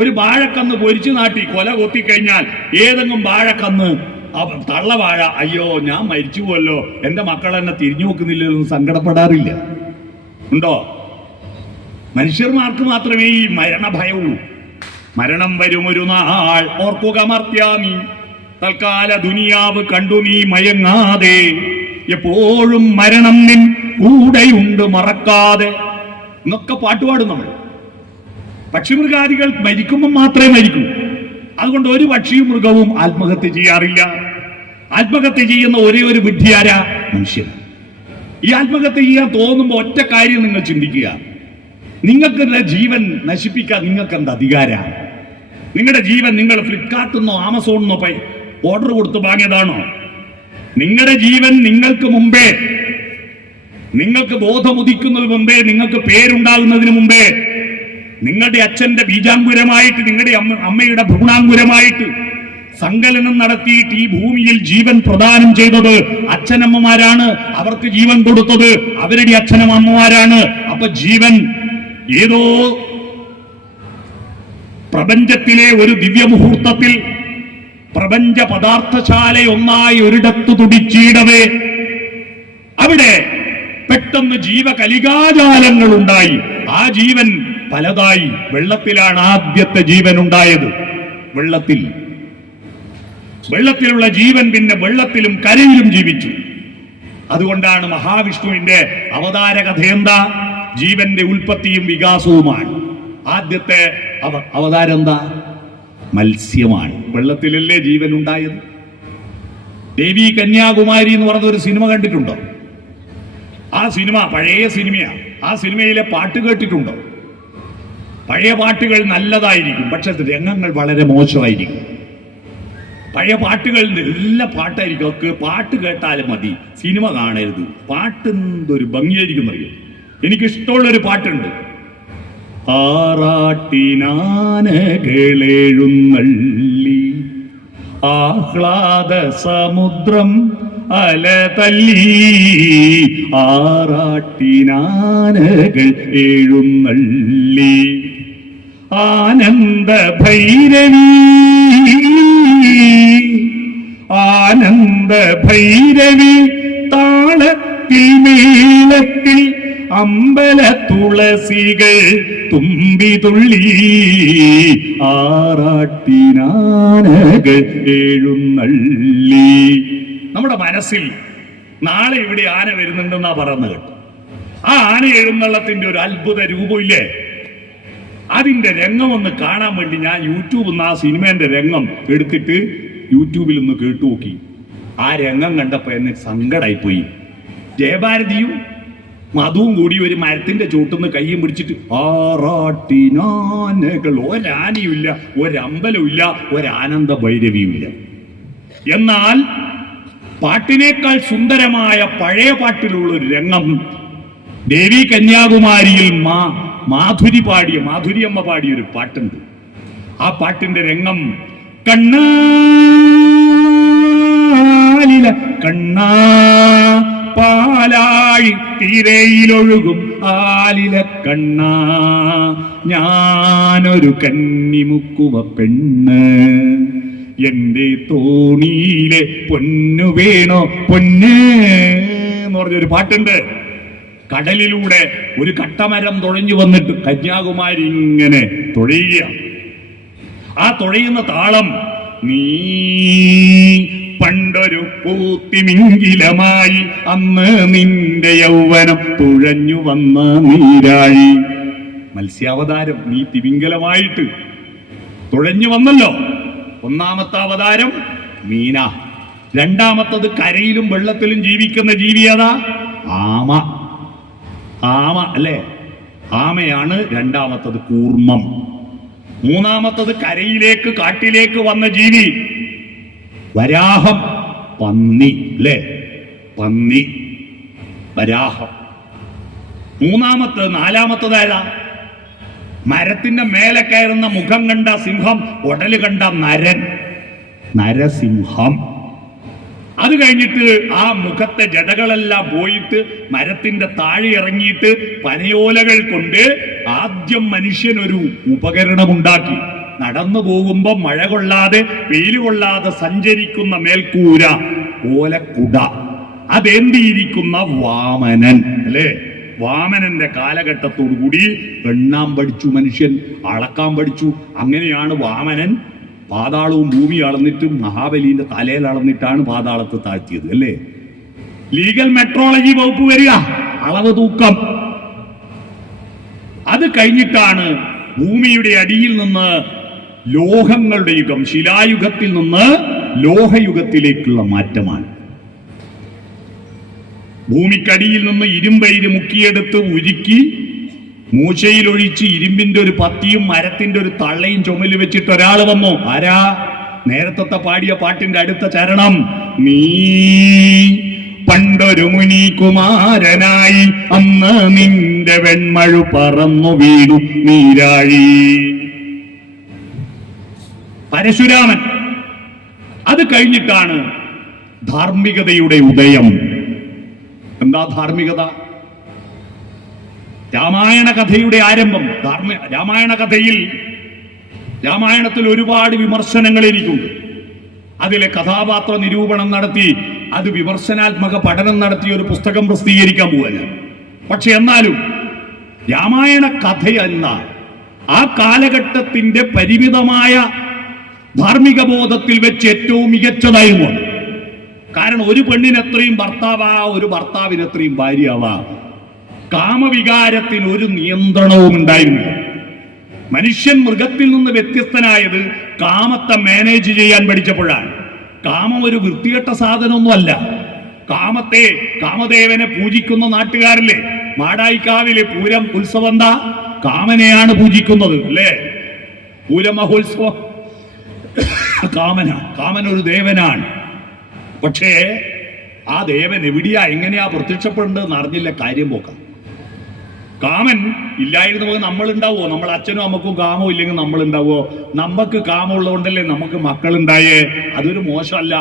ഒരു വാഴക്കന്ന് പൊരിച്ചു നാട്ടി കൊല കൊത്തിക്കഴിഞ്ഞാൽ ഏതെങ്കിലും വാഴക്കന്ന് തള്ള വാഴ, അയ്യോ ഞാൻ മരിച്ചു പോയല്ലോ, എന്റെ മക്കൾ എന്നെ തിരിഞ്ഞു നോക്കുന്നില്ലെന്ന് സങ്കടപ്പെടാറില്ല. ഉണ്ടോ? മനുഷ്യന്മാർക്ക് മാത്രമേ ഈ മരണഭയമുള്ളൂ. മരണം വരുമൊരു നാൾ ഓർക്കുക മർത്യാമി, തൽക്കാല ദുനിയാവ് കണ്ടു നീ മയങ്ങാതെ, എപ്പോഴും മരണം നിൻ കൂടെയുണ്ട് മറക്കാതെ എന്നൊക്കെ പാട്ടുപാടും നമ്മൾ. പക്ഷിമൃഗാദികൾ മരിക്കുമ്പോൾ മാത്രമേ മരിക്കൂ. അതുകൊണ്ട് ഒരു പക്ഷിയും മൃഗവും ആത്മഹത്യ ചെയ്യാറില്ല. ആത്മഹത്യ ചെയ്യുന്ന ഒരേ ഒരു വിഡ്ഢിയാരാ? മനുഷ്യൻ. ഈ ആത്മഹത്യ ചെയ്യാൻ തോന്നുമ്പോൾ ഒറ്റ കാര്യം നിങ്ങൾ ചിന്തിക്കുക, നിങ്ങൾക്ക് ജീവൻ നശിപ്പിക്കാൻ നിങ്ങൾക്ക് എന്താ അധികാരമാണ്? നിങ്ങളുടെ ജീവൻ നിങ്ങൾ ഫ്ലിപ്കാർട്ടിൽ നിന്നോ ആമസോണിൽ നിന്നോ ഓർഡർ കൊടുത്ത് വാങ്ങിയതാണോ? നിങ്ങളുടെ ജീവൻ നിങ്ങൾക്ക് മുമ്പേ, നിങ്ങൾക്ക് ബോധമുദിക്കുന്നതിന് മുമ്പേ, നിങ്ങൾക്ക് പേരുണ്ടാകുന്നതിന് മുമ്പേ, നിങ്ങളുടെ അച്ഛന്റെ ബീജാങ്കുരമായിട്ട്, നിങ്ങളുടെ അമ്മയുടെ ഭ്രൂണാങ്കുരമായിട്ട് സങ്കലനം നടത്തിയിട്ട് ഈ ഭൂമിയിൽ ജീവൻ പ്രദാനം ചെയ്തത് അച്ഛനമ്മമാരാണ്. അവർക്ക് ജീവൻ കൊടുത്തത് അവരുടെ അച്ഛനമ്മമാരാണ്. അപ്പൊ ജീവൻ ഏതോ പ്രപഞ്ചത്തിലെ ഒരു ദിവ്യമുഹൂർത്തത്തിൽ പ്രപഞ്ച പദാർത്ഥശാല ഒന്നായി ഒരിടത്തു തുടിച്ചിടവേ അവിടെ പെട്ടെന്ന് ജീവകലികാജാലങ്ങൾ ഉണ്ടായി. ആ ജീവൻ പലതായി. വെള്ളത്തിലാണ് ആദ്യത്തെ ജീവൻ ഉണ്ടായത്. വെള്ളത്തിലുള്ള ജീവൻ പിന്നെ വെള്ളത്തിലും കരയിലും ജീവിച്ചു. അതുകൊണ്ടാണ് മഹാവിഷ്ണുവിന്റെ അവതാര കഥ എന്താ? ജീവന്റെ ഉൽപ്പത്തിയും വികാസവുമാണ്. ആദ്യത്തെ അവതാരം എന്താ? മത്സ്യമാണ്. വെള്ളത്തിലല്ലേ ജീവൻ ഉണ്ടായത്. ദേവി കന്യാകുമാരി എന്ന് പറഞ്ഞ ഒരു സിനിമ കണ്ടിട്ടുണ്ടോ? ആ സിനിമ പഴയ സിനിമയാണ്. ആ സിനിമയിലെ പാട്ട് കേട്ടിട്ടുണ്ടോ? പഴയ പാട്ടുകൾ നല്ലതായിരിക്കും, പക്ഷെ രംഗങ്ങൾ വളരെ മോശമായിരിക്കും. പഴയ പാട്ടുകൾ നല്ല പാട്ടായിരിക്കും. ഒക്കെ പാട്ട് കേട്ടാലും മതി, സിനിമ കാണരുത്. പാട്ട് എന്തൊരു ഭംഗിയായിരിക്കും അറിയോ. എനിക്കിഷ്ടമുള്ളൊരു പാട്ടുണ്ട്. ആറാട്ടിനാനകളെഴുന്നള്ളി ആഹ്ലാദ സമുദ്രം അല തല്ലി, ആറാട്ടിനാനകൾ എഴുന്നള്ളി ആനന്ദ ഭൈരവി, ആനന്ദ ഭൈരവി താളത്തിൽ മേളത്തിൽ അമ്പല തുളസികൾ തുമ്പി തുള്ളി, ആറാട്ടിനാനകൾ എഴുന്നള്ളി. നമ്മുടെ മനസ്സിൽ നാളെ ഇവിടെ ആന വരുന്നുണ്ടെന്നാ പറയുന്നത് കേട്ടോ. ആ ആന എഴുന്നള്ളത്തിന്റെ ഒരു അത്ഭുത രൂപമില്ലേ? അതിന്റെ രംഗം ഒന്ന് കാണാൻ വേണ്ടി ഞാൻ യൂട്യൂബിൽ നിന്ന് ആ സിനിമേന്റെ രംഗം എടുത്തിട്ട് യൂട്യൂബിൽ ഒന്ന് കേട്ടു നോക്കി. ആ രംഗം കണ്ടപ്പോ എന്നെ സങ്കടായിപ്പോയി. ജയഭാരതിയും മധുവും കൂടി ഒരു മരത്തിന്റെ ചോട്ടുന്ന് കയ്യും പിടിച്ചിട്ട് ആറാട്ടിനാനകൾ, ഒരാനയുമില്ല, ഒരമ്പലമില്ല, ഒരാനന്ദ ഭൈരവിയുമില്ല. എന്നാൽ പാട്ടിനേക്കാൾ സുന്ദരമായ പഴയ പാട്ടിലുള്ള ഒരു രംഗം ദേവി കന്യാകുമാരിയിൽ മാധുരി അമ്മ പാടിയ ഒരു പാട്ടുണ്ട്. ആ പാട്ടിന്റെ രംഗം കണ്ണാലില കണ്ണാ പാലായി തിരയിലൊഴുകും ആലില കണ്ണാ, ഞാനൊരു കന്നിമുക്കുവ പെണ്ണ്, എന്റെ തോണിയിലെ പൊന്നു വേണോ പൊന്ന് എന്ന് പറഞ്ഞൊരു പാട്ടുണ്ട്. കടലിലൂടെ ഒരു കട്ടമരം തുഴഞ്ഞു വന്നിട്ട് കന്യാകുമാരി ഇങ്ങനെ തുഴയുക. ആ തുഴയുന്ന താളം നീ പണ്ടൊരു പൂത്തിമിങ്കിലമായി അന്ന് നിന്റെ യൗവനം തുഴഞ്ഞു വന്ന നീരാഴി. മത്സ്യാവതാരം നീ തിമിംഗലമായിട്ട് തുഴഞ്ഞു വന്നല്ലോ. ഒന്നാമത്തെ അവതാരം മീന. രണ്ടാമത്തത് കരയിലും വെള്ളത്തിലും ജീവിക്കുന്ന ജീവിയതാ ആമ. ആമ അല്ലേ? ആമയാണ് രണ്ടാമത്തത്. കൂർമ്മം. മൂന്നാമത്തത് കരയിലേക്ക് കാട്ടിലേക്ക് വന്ന ജീവി വരാഹം. പന്നി അല്ലേ? പന്നി, വരാഹം. നാലാമത്തതായതാ മരത്തിന്റെ മേലെ കയറുന്ന മുഖം കണ്ട സിംഹം, ഉടല് കണ്ട നരൻ, നരസിംഹം. അത് കഴിഞ്ഞിട്ട് ആ മുഖത്തെ ജടകളെല്ലാം പോയിട്ട് മരത്തിന്റെ താഴെ ഇറങ്ങിയിട്ട് പനയോലകൾ കൊണ്ട് ആദ്യം മനുഷ്യനൊരു ഉപകരണമുണ്ടാക്കി. നടന്നു പോകുമ്പോ മഴ കൊള്ളാതെ വെയിൽ കൊള്ളാതെ സഞ്ചരിക്കുന്ന മേൽക്കൂര, ഓലക്കുട. അതെന്തിയിരിക്കുന്ന വാമനൻ അല്ലേ? വാമനന്റെ കാലഘട്ടത്തോടുകൂടി എണ്ണാൻ പഠിച്ചു മനുഷ്യൻ, അളക്കാൻ പഠിച്ചു. അങ്ങനെയാണ് വാമനൻ പാതാളവും ഭൂമി അളന്നിട്ട് മഹാബലിന്റെ തലയിൽ അളന്നിട്ടാണ് പാതാളത്തെ താഴ്ത്തിയത് അല്ലേ? ലീഗൽ മെട്രോളജി വകുപ്പ് വരിക, അളവ് തൂക്കം. അത് കഴിഞ്ഞിട്ടാണ് ഭൂമിയുടെ അടിയിൽ നിന്ന് ലോഹങ്ങളുടെ യുഗം, ശിലായുഗത്തിൽ നിന്ന് ലോഹയുഗത്തിലേക്കുള്ള മാറ്റമാണ്. ഭൂമിക്കടിയിൽ നിന്ന് ഇരുമ്പയിര് മുക്കിയെടുത്ത് ഉരുക്കി മൂശയിലൊഴിച്ച് ഇരുമ്പിന്റെ ഒരു പത്തിയും മരത്തിന്റെ ഒരു തള്ളയും ചുമല് വെച്ചിട്ട് ഒരാൾ വന്നു. ആരാ? നേരത്തെ പാടിയ പാട്ടിന്റെ അടുത്ത ചരണം. നീ പണ്ടൊരു മുനി കുമാരനായി അന്ന് നിന്റെ വെൺമഴു പറന്നു വീണു നീരാഴി. പരശുരാമൻ. അത് കഴിഞ്ഞിട്ടാണ് ധാർമ്മികതയുടെ ഉദയം. എന്താ ധാർമ്മികത? രാമായണ കഥയുടെ ആരംഭം. രാമായണ കഥയിൽ, രാമായണത്തിൽ ഒരുപാട് വിമർശനങ്ങൾ എനിക്കുണ്ട്. അതിലെ കഥാപാത്ര നിരൂപണം നടത്തി അത് വിമർശനാത്മക പഠനം നടത്തിയ ഒരു പുസ്തകം പ്രസിദ്ധീകരിക്കാൻ പോവാണ്. പക്ഷെ എന്നാലും രാമായണ കഥയെന്ന ആ കാലഘട്ടത്തിന്റെ പരിമിതമായ ധാർമ്മിക ബോധത്തിൽ വെച്ച് ഏറ്റവും മികച്ചതായിരുന്നു. കാരണം ഒരു പെണ്ണിനെത്രയും ഭർത്താവാ, ഒരു ഭർത്താവിനെത്രയും ഭാര്യയാവാ. കാമവികാരത്തിന് ഒരു നിയന്ത്രണവും ഉണ്ടായിരുന്നില്ല. മനുഷ്യൻ മൃഗത്തിൽ നിന്ന് വ്യത്യസ്തനായത് കാമത്തെ മാനേജ് ചെയ്യാൻ പഠിച്ചപ്പോഴാണ്. കാമം ഒരു വൃത്തികെട്ട സാധനമൊന്നുമല്ല. കാമത്തെ, കാമദേവനെ പൂജിക്കുന്ന നാട്ടുകാരല്ലേ? മാടായിക്കാവിലെ പൂരം ഉത്സവം എന്താ? കാമനെയാണ് പൂജിക്കുന്നത് അല്ലേ? പൂരമഹോത്സവം കാമൻ ഒരു ദേവനാണ്. പക്ഷേ ആ ദേവൻ എവിടെയാ, എങ്ങനെയാ പ്രത്യക്ഷപ്പെടുന്നത് അറിഞ്ഞില്ല. കാര്യം പോക്കാം. കാമൻ ഇല്ലായിരുന്നു നമ്മളുണ്ടാവോ? നമ്മളെ അച്ഛനും അമ്മക്കും കാമോ ഇല്ലെങ്കിൽ നമ്മളുണ്ടാവോ? നമുക്ക് കാമുള്ളതുകൊണ്ടല്ലേ നമുക്ക് മക്കളുണ്ടായേ. അതൊരു മോശമല്ല.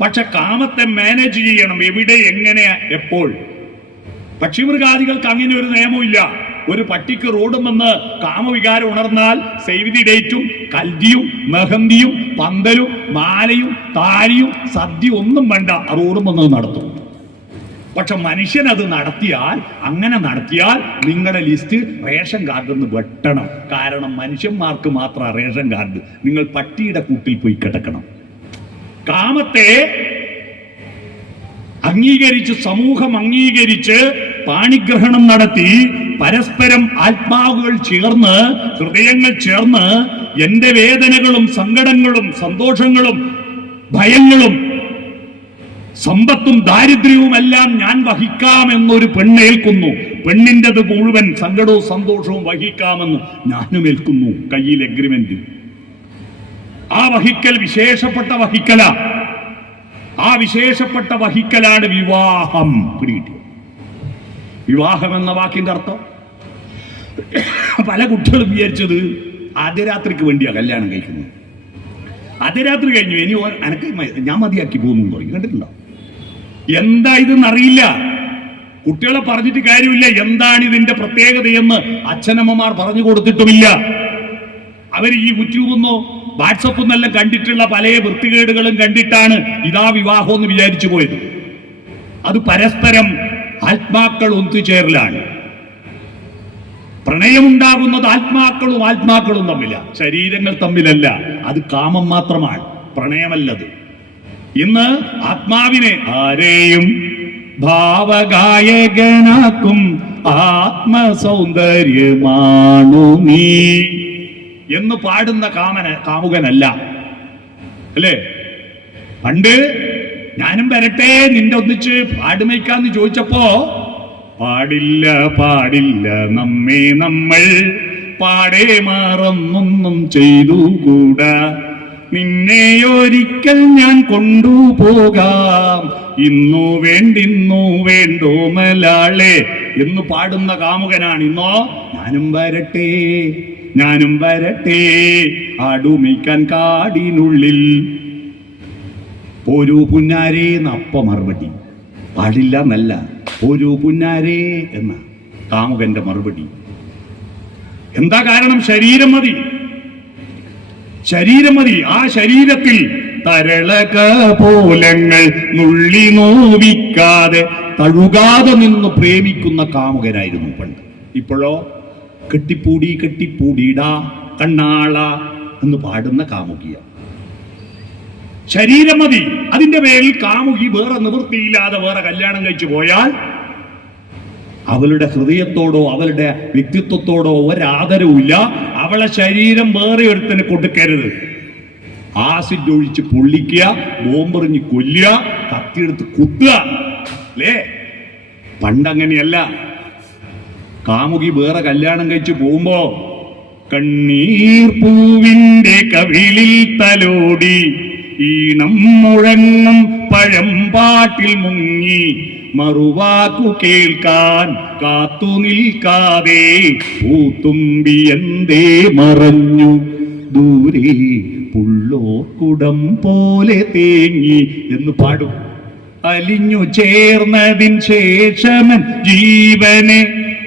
പക്ഷെ കാമത്തെ മാനേജ് ചെയ്യണം. എവിടെ, എങ്ങനെ, എപ്പോൾ. പക്ഷിമൃഗാദികൾക്ക് അങ്ങനെ ഒരു നിയമമില്ല. ഒരു പട്ടിക്ക് റോഡും വന്ന് കാമവികാരം ഉണർന്നാൽ സേവ് ദി ഡേറ്റും കൽദിയും മെഹന്തിയും പന്തലും മാലയും താലിയും സദ്യ ഒന്നും വേണ്ട, റോഡും വന്ന് നടത്തും. പക്ഷെ മനുഷ്യൻ അത് നടത്തിയാൽ, അങ്ങനെ നടത്തിയാൽ നിങ്ങളുടെ ലിസ്റ്റ് റേഷൻ കാർഡിൽ നിന്ന് വെട്ടണം. കാരണം മനുഷ്യന്മാർക്ക് മാത്രം റേഷൻ കാർഡ്. നിങ്ങൾ പട്ടിയുടെ കൂട്ടിൽ പോയി കിടക്കണം. കാമത്തെ അംഗീകരിച്ച്, സമൂഹം അംഗീകരിച്ച് പാണിഗ്രഹണം നടത്തി പരസ്പരം ആത്മാവുകൾ ചേർന്ന്, ഹൃദയങ്ങൾ ചേർന്ന് എന്റെ വേദനകളും സങ്കടങ്ങളും സന്തോഷങ്ങളും ഭയങ്ങളും സമ്പത്തും ദാരിദ്ര്യവും എല്ലാം ഞാൻ വഹിക്കാമെന്നൊരു പെണ്ണേൽക്കുന്നു. പെണ്ണിൻ്റെത് മുഴുവൻ സങ്കടവും സന്തോഷവും വഹിക്കാമെന്ന് ഞാനും ഏൽക്കുന്നു. കയ്യിൽ എഗ്രിമെന്റ്. ആ വഹിക്കൽ വിശേഷപ്പെട്ട വഹിക്കല. ആ വിശേഷപ്പെട്ട വഹിക്കലാണ് വിവാഹം. പിടികിട്ടി? വിവാഹം എന്ന വാക്കിന്റെ അർത്ഥം പല കുട്ടികളും വിചാരിച്ചത് ആദ്യ രാത്രിക്ക് വേണ്ടിയാ കല്യാണം കഴിക്കുന്നത്. ആദ്യ രാത്രി കഴിഞ്ഞു, ഇനി അനക്ക് ഞാൻ മതിയാക്കി പോകുന്നു പറയും. കണ്ടിട്ടുണ്ടോ? എന്താ ഇതെന്ന് അറിയില്ല. കുട്ടികളെ പറഞ്ഞിട്ട് കാര്യമില്ല. എന്താണ് ഇതിന്റെ പ്രത്യേകതയെന്ന് അച്ഛനമ്മമാർ പറഞ്ഞു കൊടുത്തിട്ടുമില്ല. അവർ ഈ യൂട്യൂബെന്നോ വാട്സപ്പെന്നെല്ലാം കണ്ടിട്ടുള്ള പല വൃത്തികേടുകളും കണ്ടിട്ടാണ് ഇതാ വിവാഹം എന്ന് വിചാരിച്ചു പോയത്. അത് പരസ്പരം ആത്മാക്കൾ ഒത്തുചേരലാണ്. പ്രണയമുണ്ടാകുന്നത് ആത്മാക്കളും തമ്മില, ശരീരങ്ങൾ തമ്മിലല്ല. അത് കാമം മാത്രമാണ്, പ്രണയമല്ലത്. ഇന്ന് ആത്മാവിനെ ആരെയും ഭാവഗായകനാക്കും ആത്മസൗന്ദര്യമാണു നീ എന്ന് പാടുന്ന കാമുകനല്ല അല്ലേ? പണ്ട് ഞാനും വരട്ടെ നിന്റെ ഒന്നിച്ച് പാടുമയ്ക്കാന്ന് ചോദിച്ചപ്പോ പാടില്ല പാടില്ല നമ്മെ നമ്മൾ പാടേ മറന്നൊന്നും ചെയ്തുകൂടാ, നിന്നെ ഒരിക്കൽ ഞാൻ കൊണ്ടുപോകാം, ഇന്നു വേണ്ടോ മലാളെ എന്ന് പാടുന്ന കാമുകനാണ്. ഇന്നോ ഞാനും വരട്ടെ ആടുമിക്കാൻ കാടിനുള്ളിൽ. ഒരു പുന്നാരേ എന്നപ്പ മറുപടി. പാടില്ല എന്നല്ല, ഒരു പുന്നാരേ എന്ന കാമുകന്റെ മറുപടി. എന്താ കാരണം? ശരീരം മതി. ആ ശരീരത്തിൽ തരളക പോലങ്ങൾ നുള്ളി നോവിക്കാതെ തഴുകാതെ നിന്ന് പ്രേമിക്കുന്ന കാമുകനായിരുന്നു പണ്ട്. ഇപ്പോഴോ കെട്ടിപ്പൂടിടാ കണ്ണാള എന്ന് പാടുന്ന കാമുകിയ. ശരീരം മതി. അതിന്റെ പേരിൽ കാമുകി വേറെ നിവൃത്തിയില്ലാതെ വേറെ കല്യാണം കഴിച്ചു പോയാൽ അവളുടെ ഹൃദയത്തോടോ അവളുടെ വ്യക്തിത്വത്തോടോ ഒരാദരവുമില്ല. അവളെ ശരീരം വേറെ ഒരുത്തന് കൊടുക്കരുത്. ആസിഡ് ഒഴിച്ച് പൊള്ളിക്കുക, ബോംബെറിഞ്ഞ് കൊല്ലുക, കത്തിയെടുത്ത് കുത്തുക അല്ലേ? പണ്ടങ്ങനെയല്ല. കാമുകി വേറെ കല്യാണം കഴിച്ച് പോകുമ്പോ കണ്ണീർ പൂവിന്റെ കവിളിൽ തലോടി ഈണം മുഴങ്ങും പഴംപാട്ടിൽ മുങ്ങി മറുവാക്കു കേൾക്കാൻ കാത്തു നിൽക്കാതെ പൂത്തുമ്പി എന്തേ മറഞ്ഞു ദൂരെ പുള്ളോർക്കുടം പോലെ തേങ്ങി എന്ന് പാടും. അലിഞ്ഞു ചേർന്നതിൻ ശേഷമൻ ജീവനെ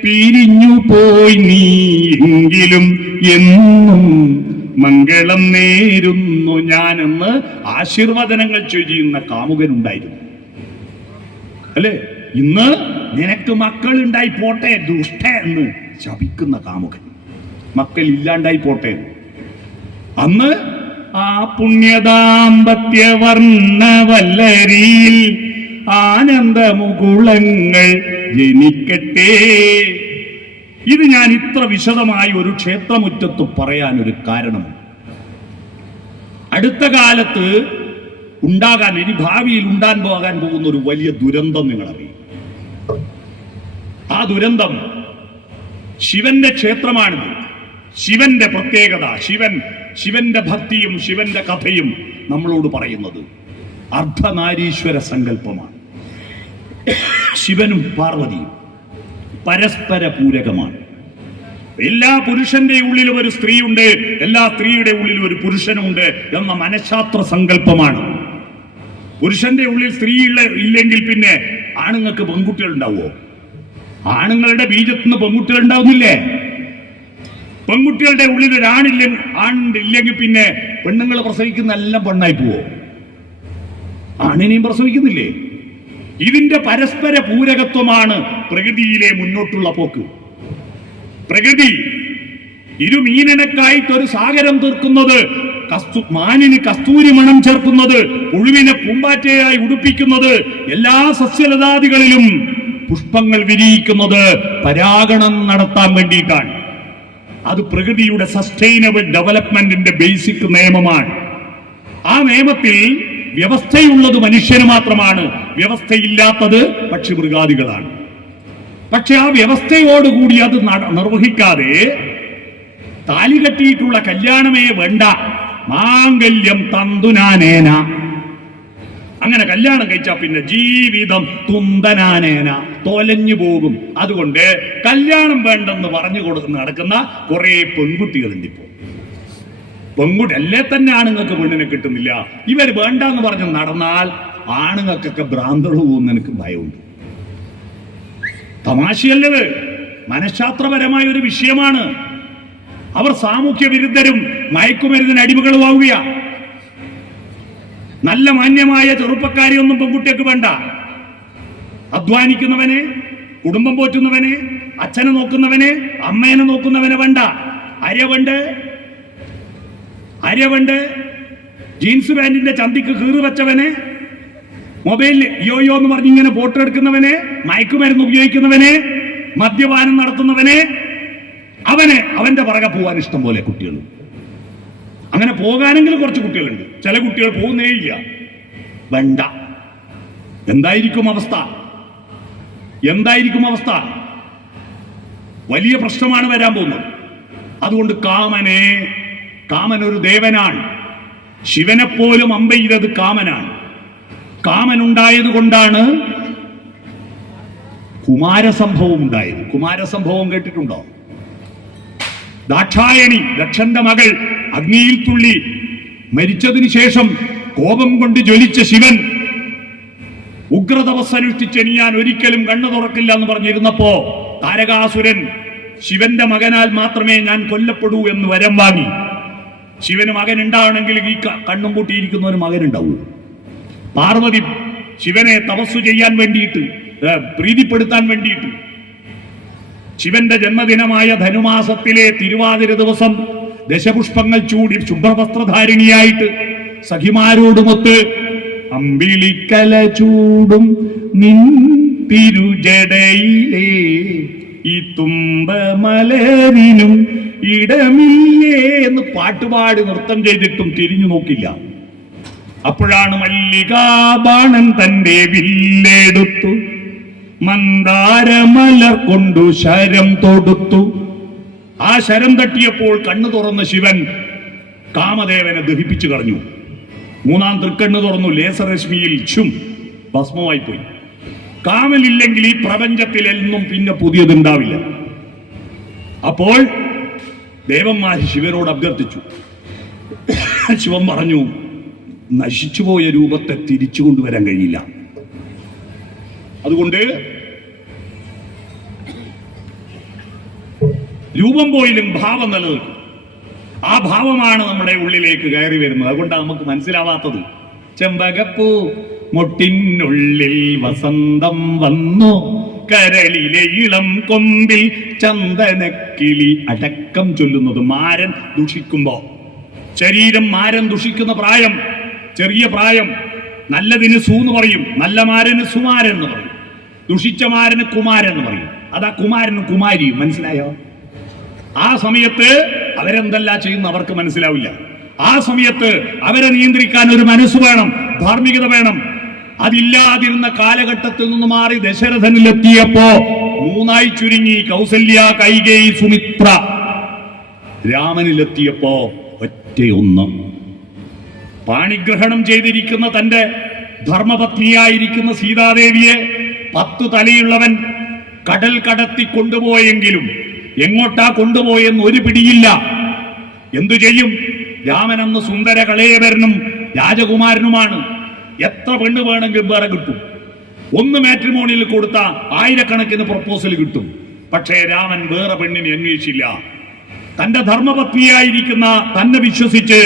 പിരിഞ്ഞു പോയി നീ എങ്കിലും എന്നും മംഗളം നേരുന്നു ഞാനെന്ന് ആശീർവദനങ്ങൾ ചൊരിയുന്ന കാമുകനുണ്ടായിരുന്നു അല്ലേ? ഇന്ന് നിനക്ക് മക്കൾ ഉണ്ടായി പോട്ടെ ദുഷ്ട എന്ന് ശപിക്കുന്ന കാമുകൻ. മക്കൾ ഇല്ലാണ്ടായി പോട്ടെ. അന്ന് ആ പുണ്യദാമ്പത്യ വർണ്ണവല്ലരിയിൽ ആനന്ദമുകുളങ്ങൾ ജനിക്കട്ടെ. ഇത് ഞാൻ ഇത്ര വിശദമായി ഒരു ക്ഷേത്രമുറ്റത്ത് പറയാൻ ഒരു കാരണം, അടുത്ത കാലത്ത് ഇനി ഭാവിയിൽ പോകാൻ പോകുന്ന ഒരു വലിയ ദുരന്തം നിങ്ങളറിയും. ആ ദുരന്തം ശിവന്റെ ക്ഷേത്രമാണിത്. ശിവന്റെ പ്രത്യേകത, ശിവന്റെ ഭക്തിയും ശിവന്റെ കഥയും നമ്മളോട് പറയുന്നത് അർദ്ധനാരീശ്വര സങ്കല്പമാണ്. ശിവനും പാർവതിയും പരസ്പര പൂരകമാണ്. എല്ലാ പുരുഷന്റെ ഉള്ളിലും ഒരു സ്ത്രീയുണ്ട്, എല്ലാ സ്ത്രീയുടെ ഉള്ളിലും ഒരു പുരുഷനുണ്ട് എന്ന മനഃശാസ്ത്ര സങ്കല്പമാണ്. പുരുഷന്റെ ഉള്ളിൽ സ്ത്രീ ഇല്ലെങ്കിൽ പിന്നെ ആണുങ്ങൾക്ക് പെൺകുട്ടികൾ ഉണ്ടാവുമോ? ആണുങ്ങളുടെ ബീജത്തിന് പെൺകുട്ടികൾ ഉണ്ടാവുന്നില്ലേ? പെൺകുട്ടികളുടെ ഉള്ളിൽ ഒരു ആണില്ലെങ്കിൽ പിന്നെ പെണ്ണുങ്ങൾ പ്രസവിക്കുന്ന എല്ലാം പെണ്ണായി പോവോ? ആണിനെയും പ്രസവിക്കുന്നില്ലേ? ഇതിന്റെ പരസ്പര പൂരകത്വമാണ് പ്രകൃതിയിലെ മുന്നോട്ടുള്ള പോക്ക്. പ്രകൃതി ഇരുമീനക്കായിട്ട് ഒരു സാഗരം തീർക്കുന്നത്, മാനിന് കസ്തൂരി മണം ചേർക്കുന്നത്, പുഴുവിനെ പൂമ്പാറ്റയായി ഉടുപ്പിക്കുന്നത്, എല്ലാ സസ്യലതാദികളിലും പുഷ്പങ്ങൾ വിരിയിക്കുന്നത് പരാഗണം നടത്താൻ വേണ്ടിയിട്ടാണ്. അത് പ്രകൃതിയുടെ സസ്റ്റൈനബിൾ ഡെവലപ്മെന്റിന്റെ ബേസിക് നിയമമാണ്. ആ നിയമത്തിൽ വ്യവസ്ഥയുള്ളത് മനുഷ്യന് മാത്രമാണ്, വ്യവസ്ഥയില്ലാത്തത് പക്ഷിമൃഗാദികളാണ്. പക്ഷെ ആ വ്യവസ്ഥയോടുകൂടി അത് നിർവഹിക്കാതെ താലി കെട്ടിയിട്ടുള്ള കല്യാണമേ വേണ്ട, മാംഗല്യം തന്തുനാനേന, അങ്ങനെ കല്യാണം കഴിച്ചാൽ പിന്നെ ജീവിതം തുന്തനാനേന തോലഞ്ഞു പോകും. അതുകൊണ്ട് കല്യാണം വേണ്ടെന്ന് പറഞ്ഞു കൊടുക്കുന്ന നടക്കുന്ന കുറെ പെൺകുട്ടികളുണ്ട്. ഇപ്പോ പെൺകുട്ടി അല്ലേ തന്നെ ആണുങ്ങൾക്ക് പെണ്ണിനെ കിട്ടുന്നില്ല. ഇവർ വേണ്ടെന്ന് പറഞ്ഞ് നടന്നാൽ ആണുങ്ങൾക്കൊക്കെ ഭ്രാന്തള് പോകുന്ന എനിക്ക് ഭയമുണ്ട്. തമാശയല്ലത്, മനഃശാസ്ത്രപരമായ ഒരു വിഷയമാണ്. അവർ സാമൂഹ്യ വിരുദ്ധരും മയക്കുമരുന്നിന് അടിമകളുമാവുക. നല്ല മാന്യമായ ചെറുപ്പക്കാരിയൊന്നും പെൺകുട്ടിയൊക്കെ വേണ്ട. അധ്വാനിക്കുന്നവനെ, കുടുംബം പോറ്റുന്നവനെ, അച്ഛനെ നോക്കുന്നവനെ, അമ്മേനെ നോക്കുന്നവനെ വേണ്ട. ആര്യവണ്ട് ജീൻസ് പാന്റിന്റെ ചന്തിക്ക് കീറി വെച്ചവനെ, മൊബൈലിൽ യോയോ എന്ന് പറഞ്ഞ് ഇങ്ങനെ ഫോട്ടോ എടുക്കുന്നവനെ, മയക്കുമരുന്ന് ഉപയോഗിക്കുന്നവനെ, മദ്യപാനം നടത്തുന്നവനെ, അവന്റെ പുറകെ പോകാൻ ഇഷ്ടം പോലെ കുട്ടികൾ. അങ്ങനെ പോകാനെങ്കിലും കുറച്ച് കുട്ടികളുണ്ട്. ചില കുട്ടികൾ പോകുന്നേ ഇല്ല. വേണ്ട. എന്തായിരിക്കും അവസ്ഥ? വലിയ പ്രശ്നമാണ് വരാൻ പോകുന്നത്. അതുകൊണ്ട് കാമൻ ഒരു ദേവനാണ്. ശിവനെപ്പോലും അമ്പെയ്തത് കാമനാണ്. കാമനുണ്ടായത് കൊണ്ടാണ് കുമാരസംഭവം ഉണ്ടായത്. കുമാരസംഭവം കേട്ടിട്ടുണ്ടോ? ദാക്ഷായണി, ദക്ഷന്റെ മകൾ, അഗ്നിയിൽ തുള്ളി മരിച്ചതിന് ശേഷം കോപം കൊണ്ട് ജ്വലിച്ച ശിവൻ ഉഗ്രതപസ്സനുഷ്ഠിച്ച് ഞാൻ ഒരിക്കലും കണ്ണു തുറക്കില്ല എന്ന് പറഞ്ഞിരുന്നപ്പോ താരകാസുരൻ ശിവന്റെ മകനാൽ മാത്രമേ ഞാൻ കൊല്ലപ്പെടൂ എന്ന് വരം വാങ്ങി. ശിവന് മകൻ ഉണ്ടാവണമെങ്കിൽ ഈ കണ്ണും പൂട്ടിയിരിക്കുന്ന ഒരു മകൻ ഉണ്ടാവൂ. പാർവതി ശിവനെ തപസ്സു ചെയ്യാൻ വേണ്ടിയിട്ട്, പ്രീതിപ്പെടുത്താൻ വേണ്ടിയിട്ട് ശിവന്റെ ജന്മദിനമായ ധനുമാസത്തിലെ തിരുവാതിര ദിവസം ദശപുഷ്പങ്ങൾ ചൂടി ശുഭ്രവസ്ത്രധാരിണിയായിട്ട് സഖിമാരോടുമൊത്ത് അമ്പിളിക്കല ചൂടും നിൻ തിരുജടയിലേ ഈ തുമ്പമലരിനും ഇടമില്ലേ എന്ന് പാട്ടുപാടി നൃത്തം ചെയ്തിട്ടും തിരിഞ്ഞു നോക്കില്ല. അപ്പോഴാണ് മല്ലികാബാണൻ തന്റെ വില്ലെടുത്തു മന്ദാരമലർ കൊണ്ടു ശരം തൊടുത്തു. ആ ശരം തട്ടിയപ്പോൾ കണ്ണു തുറന്ന ശിവൻ കാമദേവനെ ദഹിപ്പിച്ചു കളഞ്ഞു. മൂന്നാം തൃക്കണ്ണ് തുറന്നു, ലേസരശ്മിയിൽ ഭസ്മമായി പോയി. കാമലില്ലെങ്കിൽ ഈ പ്രപഞ്ചത്തിൽ എന്നും പിന്നെ പുതിയതുണ്ടാവില്ല. അപ്പോൾ ദേവന്മാർ ശിവനോട് അഭ്യർത്ഥിച്ചു. ശിവൻ പറഞ്ഞു, നശിച്ചുപോയ രൂപത്തെ തിരിച്ചു കൊണ്ടുവരാൻ കഴിയില്ല. അതുകൊണ്ട് രൂപം പോയിലും ഭാവം നിലനിൽക്കും. ആ ഭാവമാണ് നമ്മുടെ ഉള്ളിലേക്ക് കയറി വരുന്നത്. അതുകൊണ്ടാണ് നമുക്ക് മനസ്സിലാവാത്തത്. ചെമ്പകപ്പൂ മുട്ടിനുള്ളിൽ വസന്തം വന്നു, കരളിലെ ഇളം കൊമ്പിൽ ചന്ദനക്കിളി അടക്കം ചൊല്ലുന്നത്. മാരൻ ദുഷിക്കുമ്പോ, ശരീരം മാരൻ ദുഷിക്കുന്ന പ്രായം, ചെറിയ പ്രായം. നല്ലതിന് സൂന്ന് പറയും, നല്ല മാരന് സുമാരൻ എന്ന് പറയും, ദുഷിച്ച മാരന് കുമാരൻ എന്ന് പറയും. അതാ കുമാരനും കുമാരിയും. മനസ്സിലായോ? ആ സമയത്ത് അവരെന്തെല്ലാം ചെയ്യുന്ന അവർക്ക് മനസ്സിലാവില്ല. ആ സമയത്ത് അവരെ നിയന്ത്രിക്കാൻ ഒരു മനസ്സ് വേണം, ധാർമ്മികത വേണം. അതില്ലാതിരുന്ന കാലഘട്ടത്തിൽ നിന്ന് മാറി ദശരഥനിലെത്തിയപ്പോ മൂന്നായി ചുരുങ്ങി. കൗസല്യ, കൈകേയി, സുമിത്ര. രാമനിലെത്തിയപ്പോ ഒറ്റയൊന്ന്. പാണിഗ്രഹണം ചെയ്തിരിക്കുന്ന തന്റെ ധർമ്മപത്നിയായിരിക്കുന്ന സീതാദേവിയെ 10 തലയുള്ളവൻ കടൽ കടത്തി കൊണ്ടുപോയെങ്കിലും എങ്ങോട്ടാ കൊണ്ടുപോയെന്ന് ഒരു പിടിയില്ല. എന്തു ചെയ്യും? രാമൻ അന്ന് സുന്ദര കളയവരനും രാജകുമാരനുമാണ്. എത്ര പെണ്ണ് വേണമെങ്കിലും വേറെ കിട്ടും. ഒന്ന് മാട്രിമോണിയിൽ കൊടുത്ത 1000കണക്കിന് പ്രപ്പോസൽ കിട്ടും. പക്ഷേ രാമൻ വേറെ പെണ്ണിനെ അന്വേഷിച്ചില്ല. തന്റെ ധർമ്മപത്നിയായിരിക്കുന്ന തന്നെ വിശ്വസിച്ച്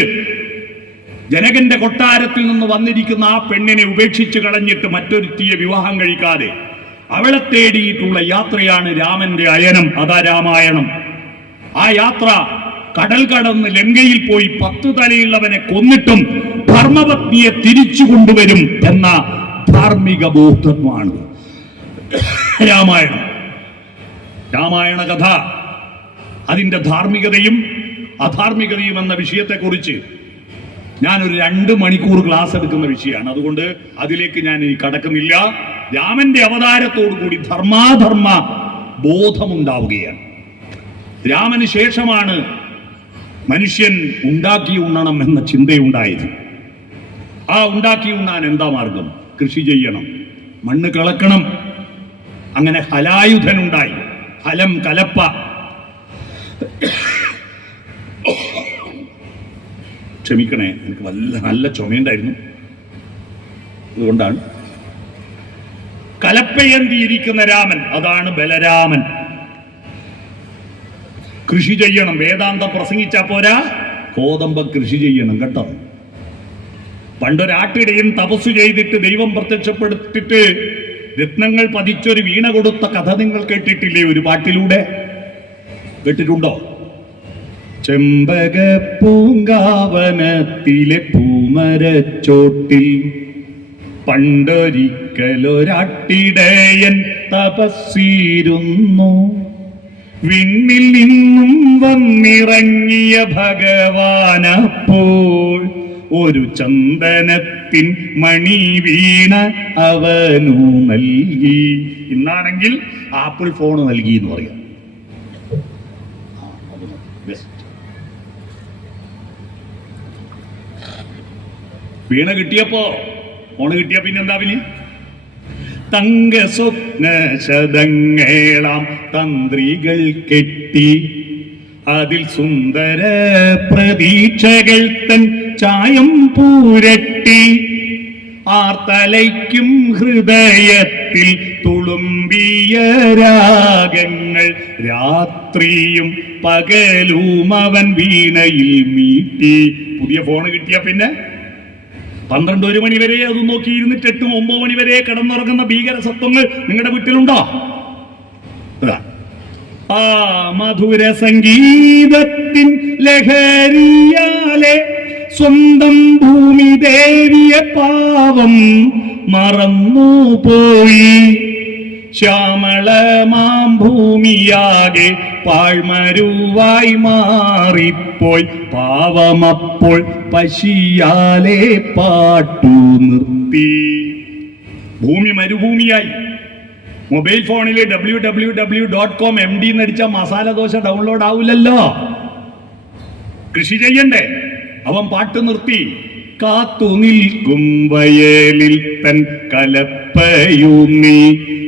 ജനകന്റെ കൊട്ടാരത്തിൽ നിന്ന് വന്നിരിക്കുന്ന ആ പെണ്ണിനെ ഉപേക്ഷിച്ച് കളഞ്ഞിട്ട് മറ്റൊരുത്തിയെ വിവാഹം കഴിക്കാതെ അവളെ തേടിയിട്ടുള്ള യാത്രയാണ് രാമന്റെ അയനം. അതാ രാമായണം. ആ യാത്ര കടൽ കടന്ന് ലങ്കയിൽ പോയി 10 തലയുള്ളവനെ കൊന്നിട്ടും ധർമ്മപത്നിയെ തിരിച്ചു കൊണ്ടുവരും എന്ന ധാർമ്മിക ബോധമാണ് രാമായണം. രാമായണ കഥ അതിന്റെ ധാർമ്മികതയും അധാർമികതയും എന്ന വിഷയത്തെക്കുറിച്ച് ഞാനൊരു 2 മണിക്കൂർ ക്ലാസ് എടുക്കുന്ന വിഷയമാണ്. അതുകൊണ്ട് അതിലേക്ക് ഞാൻ ഇനി കടക്കുന്നില്ല. രാമന്റെ അവതാരത്തോടു കൂടി ധർമാധർമ്മ ബോധമുണ്ടാവുകയാണ്. രാമന് ശേഷമാണ് മനുഷ്യൻ ഉണ്ടാക്കി ഉണ്ണണം എന്ന ചിന്തയുണ്ടായത്. ആ ഉണ്ടാക്കി ഉണ്ണാൻ എന്താ മാർഗം? കൃഷി ചെയ്യണം, മണ്ണ് കിളക്കണം. അങ്ങനെ ഹലായുധനുണ്ടായി. ഹലം, കലപ്പ. ക്ഷമിക്കണേ, എനിക്ക് നല്ല ചുമയുണ്ടായിരുന്നു, അതുകൊണ്ടാണ്. കലപ്പയന്തിയിരിക്കുന്ന രാമൻ, അതാണ് ബലരാമൻ. കൃഷി ചെയ്യണം. വേദാന്തം പ്രസംഗിച്ചാ പോരാ, കോതമ്പം കൃഷി ചെയ്യണം കേട്ടോ. പണ്ടൊരാട്ടിടയൻ തപസ്സു ചെയ്തിട്ട് ദൈവം പ്രത്യക്ഷപ്പെടുത്തിട്ട് രത്നങ്ങൾ പതിച്ചൊരു വീണ കൊടുത്ത കഥ നിങ്ങൾ കേട്ടിട്ടില്ലേ? ഒരു പാട്ടിലൂടെ കേട്ടിട്ടുണ്ടോ? ചെമ്പക പൂങ്കാവനത്തിലെ പൂമരച്ചോട്ടിൽ പണ്ടൊരിക്കലൊരാട്ടിടയൻ തപസ്സിരുന്നു. വിണ്ണിൽ നിന്നും വന്നിറങ്ങിയ ഭഗവാനപ്പോൾ ഒരു ചന്ദനത്തിൻ മണി വീണ അവനു നൽകി. ഇന്നാണെങ്കിൽ ആപ്പിൾ ഫോൺ നൽകി എന്ന് പറയാം. വീണ കിട്ടിയപ്പോ, ഫോണ് കിട്ടിയ പിന്നെന്താ? പിന്നെ തങ്ക സ്വപ്ന ശതങ്ങളാം തന്ത്രികൾ കെട്ടി അതിൽ സുന്ദര പ്രതീക്ഷകൾ തൻ ചായം പൂരട്ടി ആർത്തലയ്ക്കും ഹൃദയത്തിൽ തുളുമ്പിയ രാഗങ്ങൾ രാത്രിയും പകലും അവൻ വീണയിൽ മീട്ടി. പുതിയ ഫോണ് കിട്ടിയ പിന്നെ 12-1 മണി വരെ അത് നോക്കി ഇരുന്നിട്ട് 8-9 മണി വരെ കിടന്നുറങ്ങുന്ന ഭീകര സത്വങ്ങൾ നിങ്ങളുടെ വീട്ടിലുണ്ടോ? ആ മധുര സംഗീതത്തിൻ ലഹരിയാലെ സ്വന്തം ഭൂമി ദേവിയെ പാവം മറന്നുപോയി. ശ്യാമളമാം ഭൂമിയാകെ പാഴ്മരുവായി മാറിപ്പോയി. പാവമപ്പോൾ പശിയാലെ പാട്ടു നിർത്തി. ഭൂമി മരുഭൂമിയായി. മൊബൈൽ ഫോണിൽ www.com MD എന്നടിച്ച മസാല ദോശ ഡൗൺലോഡ് ആവില്ലല്ലോ. കൃഷി ചെയ്യണ്ടേ? അവൻ പാട്ട് നിർത്തി. കാത്തു നിൽക്കും വയലിൽ തൻ കലപ്പയൂന്നി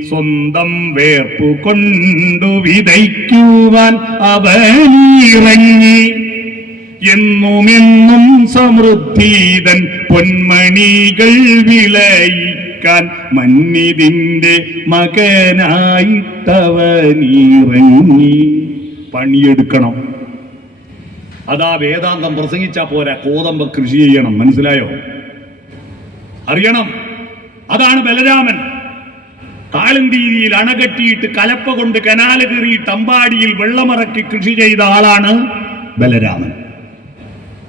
സ്വന്തം വേർപ്പു കൊണ്ടു വിതയ്ക്കുവാൻ അവനിറങ്ങി. എന്നുമെന്നും സമൃദ്ധിതൻ പൊന്മണികൾ വിളയിക്കാൻ മന്നിതിന്റെ മകനായിട്ടവനിറങ്ങി. പണിയെടുക്കണം. അതാ വേദാന്തം പ്രസംഗിച്ചാ പോരാ, കോതമ്പ കൃഷി ചെയ്യണം. മനസ്സിലായോ? അറിയണം. അതാണ് ബലരാമൻ. കാളന്തിയിൽ അണകെട്ടിയിട്ട് കലപ്പ കൊണ്ട് കനാല് കീറിയിട്ട് അമ്പാടിയിൽ വെള്ളമിറക്കി കൃഷി ചെയ്ത ആളാണ് ബലരാമൻ.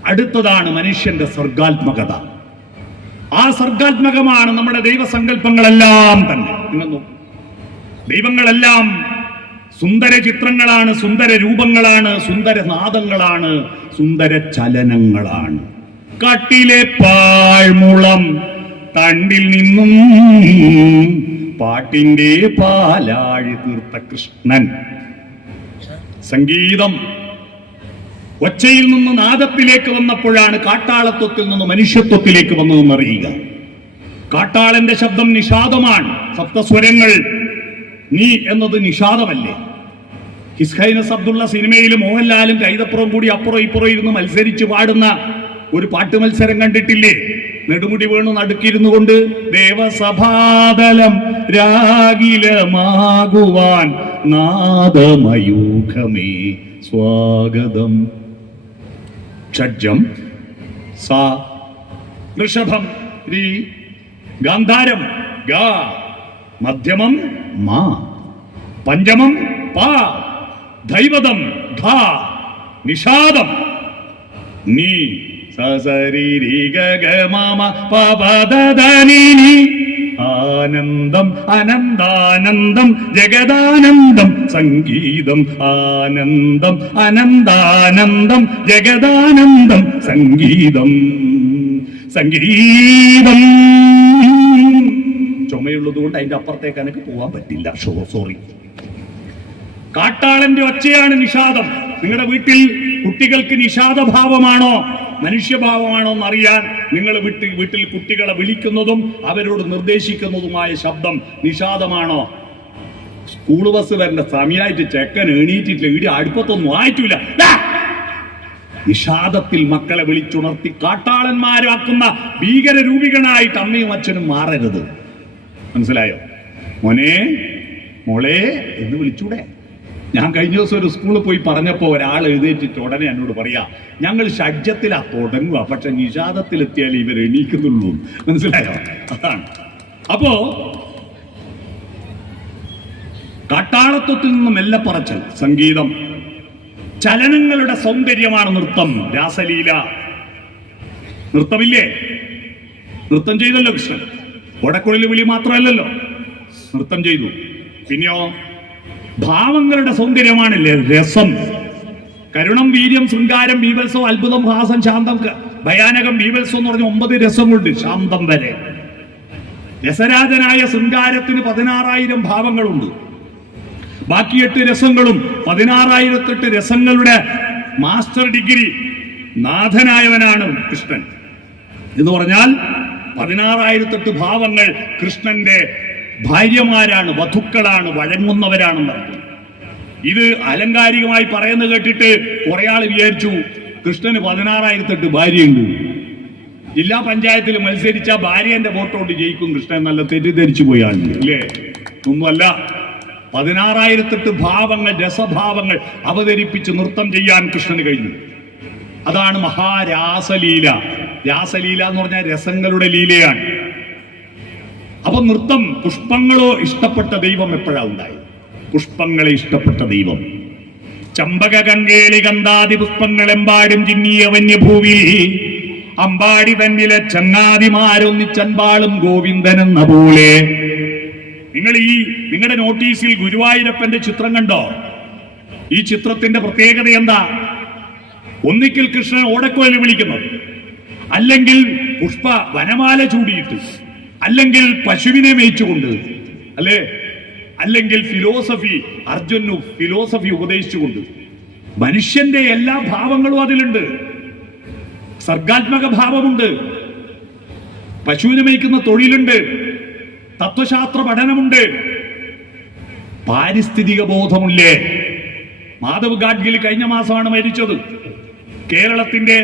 അടുത്തതാണ് മനുഷ്യന്റെ സർഗാത്മകത. ആ സർഗാത്മകമാണ് നമ്മുടെ ദൈവസങ്കല്പങ്ങളെല്ലാം തന്നെ. നിങ്ങൾ നോക്കൂ, ദൈവങ്ങളെല്ലാം സുന്ദര ചിത്രങ്ങളാണ്, സുന്ദര രൂപങ്ങളാണ്, സുന്ദര നാദങ്ങളാണ്, സുന്ദര ചലനങ്ങളാണ്. കാട്ടിലെ പാഴ്മുളം തണ്ടിൽ നിന്നും പാട്ടിന്റെ പാലാഴി തീർത്ത കൃഷ്ണൻ. സംഗീതം ഒച്ചയിൽ നിന്ന് നാദത്തിലേക്ക് വന്നപ്പോഴാണ് കാട്ടാളത്വത്തിൽ നിന്ന് മനുഷ്യത്വത്തിലേക്ക് വന്നതെന്നറിയുക. കാട്ടാളന്റെ ശബ്ദം നിഷാദമാണ്. സപ്തസ്വരങ്ങൾ നീ എന്നത് നിഷാദമല്ലേ? ഹിസ്ഹൈനസ് അബ്ദുള്ള സിനിമയിൽ മോഹൻലാലും കൈതപ്പുറം കൂടി അപ്പുറം ഇപ്പുറം ഇരുന്ന് മത്സരിച്ച് പാടുന്ന ഒരു പാട്ട് മത്സരം കണ്ടിട്ടില്ലേ? നെടുമുടി വേണു നടുക്കിരുന്നു കൊണ്ട് ദേവസഭാതലം രാഗിലമാകുവാൻ നാദമയൂഖമേ സ്വാഗതം. ഷഡ്ജം സാ, ഋഷഭം രീ, ഗാന്ധാരം ഗാ, മധ്യമം മാ, പഞ്ചമം പാ, ധൈവതം ധാ, നിഷാദം നീ, സസരി ഗഗ മാമ പപദനി. ആനന്ദം അനന്താനന്ദം ജഗദാനന്ദം സംഗീതം. ആനന്ദം അനന്താനന്ദം ജഗദാനന്ദം സംഗീതം. സംഗീതം. ചുമയുള്ളത് കൊണ്ട് അതിന്റെ അപ്പുറത്തേക്ക് എനിക്ക് പോകാൻ പറ്റില്ല. സോറി. കാട്ടാളന്റെ ഒച്ചയാണ് നിഷാദം. നിങ്ങളുടെ വീട്ടിൽ കുട്ടികൾക്ക് നിഷാദഭാവമാണോ മനുഷ്യഭാവമാണോ എന്നറിയാൻ നിങ്ങൾ വീട്ടിൽ കുട്ടികളെ വിളിക്കുന്നതും അവരോട് നിർദ്ദേശിക്കുന്നതുമായ ശബ്ദം നിഷാദമാണോ? സ്കൂൾ ബസ് വരേണ്ട സമയമായിട്ട് ചെക്കൻ എണീറ്റിട്ടില്ല, ഈടി അടുപ്പത്തൊന്നും ആയിട്ടില്ല. നിഷാദത്തിൽ മക്കളെ വിളിച്ചുണർത്തി കാട്ടാളന്മാരാക്കുന്ന ഭീകര രൂപികളായിട്ട് അമ്മയും അച്ഛനും മാറരുത്. മനസ്സിലായോ? മോനെ മോളെ എന്ന് വിളിച്ചൂടെ? ഞാൻ കഴിഞ്ഞ ദിവസം ഒരു സ്കൂളിൽ പോയി പറഞ്ഞപ്പോ ഒരാൾ എഴുന്നേറ്റിട്ട് ഉടനെ എന്നോട് പറയാ, ഞങ്ങൾ ഷഡ്ജത്തിലാ തുടങ്ങുക, പക്ഷെ നിഷാദത്തിലെത്തിയാൽ ഇവർ എണീക്കുന്നുള്ളൂ. മനസ്സിലായോ? അതാണ്. അപ്പോ കാട്ടാളത്വത്തിൽ നിന്നും മെല്ലെ പറച്ചൽ സംഗീതം. ചലനങ്ങളുടെ സൗന്ദര്യമാണ് നൃത്തം. രാസലീല. നൃത്തമില്ലേ? നൃത്തം ചെയ്തല്ലോ കൃഷ്ണൻ. ഒടക്കുഴൽ വിളി മാത്രമല്ലല്ലോ, നൃത്തം ചെയ്തു. പിന്നെയോ ഭാവങ്ങളുടെ സൗന്ദര്യമാണില്ലേ രസം. കരുണം, വീര്യം, ശൃംഗാരം, ബീഭത്സം, അത്ഭുതം, ഹാസം, ശാന്തം, ഭയാനകം, ബീഭത്സം എന്ന് പറഞ്ഞ 9 രസങ്ങളുണ്ട്. ശാന്തം വരെ. രസരാജനായ ശൃംഗാരത്തിന് 16,000 ഭാവങ്ങളുണ്ട്. ബാക്കി 8 രസങ്ങളും 16,008 രസങ്ങളുടെ മാസ്റ്റർ ഡിഗ്രി നാഥനായവനാണ് കൃഷ്ണൻ. എന്ന് പറഞ്ഞാൽ 16,008 ഭാവങ്ങൾ കൃഷ്ണന്റെ ഭാര്യമാരാണ്, വധുക്കളാണ്, വഴങ്ങുന്നവരാണെന്നർത്ഥം. ഇത് അലങ്കാരികമായി പറയുന്നത് കേട്ടിട്ട് കുറെ ആൾ വിചാരിച്ചു കൃഷ്ണന് 16,008 ഭാര്യയുണ്ട്. ജില്ലാ പഞ്ചായത്തിൽ മത്സരിച്ച ഭാര്യന്റെ വോട്ടോട്ട് ജയിക്കും കൃഷ്ണൻ നല്ല തെറ്റിദ്ധരിച്ചു പോയാണ് അല്ലേ? ഒന്നുമല്ല. 16,008 ഭാവങ്ങൾ, രസഭാവങ്ങൾ അവതരിപ്പിച്ച് നൃത്തം ചെയ്യാൻ കൃഷ്ണന് കഴിഞ്ഞു. അതാണ് മഹാരാസലീല. രാസലീല എന്ന് പറഞ്ഞാൽ രസങ്ങളുടെ ലീലയാണ്. അപ്പൊ നൃത്തം, പുഷ്പങ്ങളോ ഇഷ്ടപ്പെട്ട ദൈവം എപ്പോഴാ ഉണ്ടായി? പുഷ്പങ്ങളെ ഇഷ്ടപ്പെട്ട ദൈവം. ചമ്പക കങ്കേളി ഗന്ധാദി പുഷ്പങ്ങളെമ്പാടും ചിന്നിയ വന്യഭൂവി അമ്പാടി തന്നിലെ ചങ്ങാതിമാരൊന്നിച്ചൻപാളും ഗോവിന്ദൻ എന്ന പോലെ. നിങ്ങളുടെ നോട്ടീസിൽ ഗുരുവായൂരപ്പന്റെ ചിത്രം കണ്ടോ? ഈ ചിത്രത്തിന്റെ പ്രത്യേകത എന്താ? ഒന്നിക്കൽ കൃഷ്ണൻ ഓടക്കോയിൽ വിളിക്കുന്നത്, അല്ലെങ്കിൽ പുഷ്പ വനമാല ചൂടിയിട്ട്, അല്ലെങ്കിൽ പശുവിനെ മേയിച്ചുകൊണ്ട്, അല്ലേ, അല്ലെങ്കിൽ ഫിലോസഫി, അർജുനു ഫിലോസഫി ഉപദേശിച്ചുകൊണ്ട്. മനുഷ്യന്റെ എല്ലാ ഭാവങ്ങളും അതിലുണ്ട്. സർഗാത്മക ഭാവമുണ്ട്, പശുവിനെ മേയ്ക്കുന്ന തൊഴിലുണ്ട്, തത്വശാസ്ത്ര പഠനമുണ്ട്, പാരിസ്ഥിതിക ബോധമില്ലേ? മാധവ് ഗാഡ്ഗിൽ കഴിഞ്ഞ മാസമാണ് മരിച്ചത്. കേരളത്തിന്റെ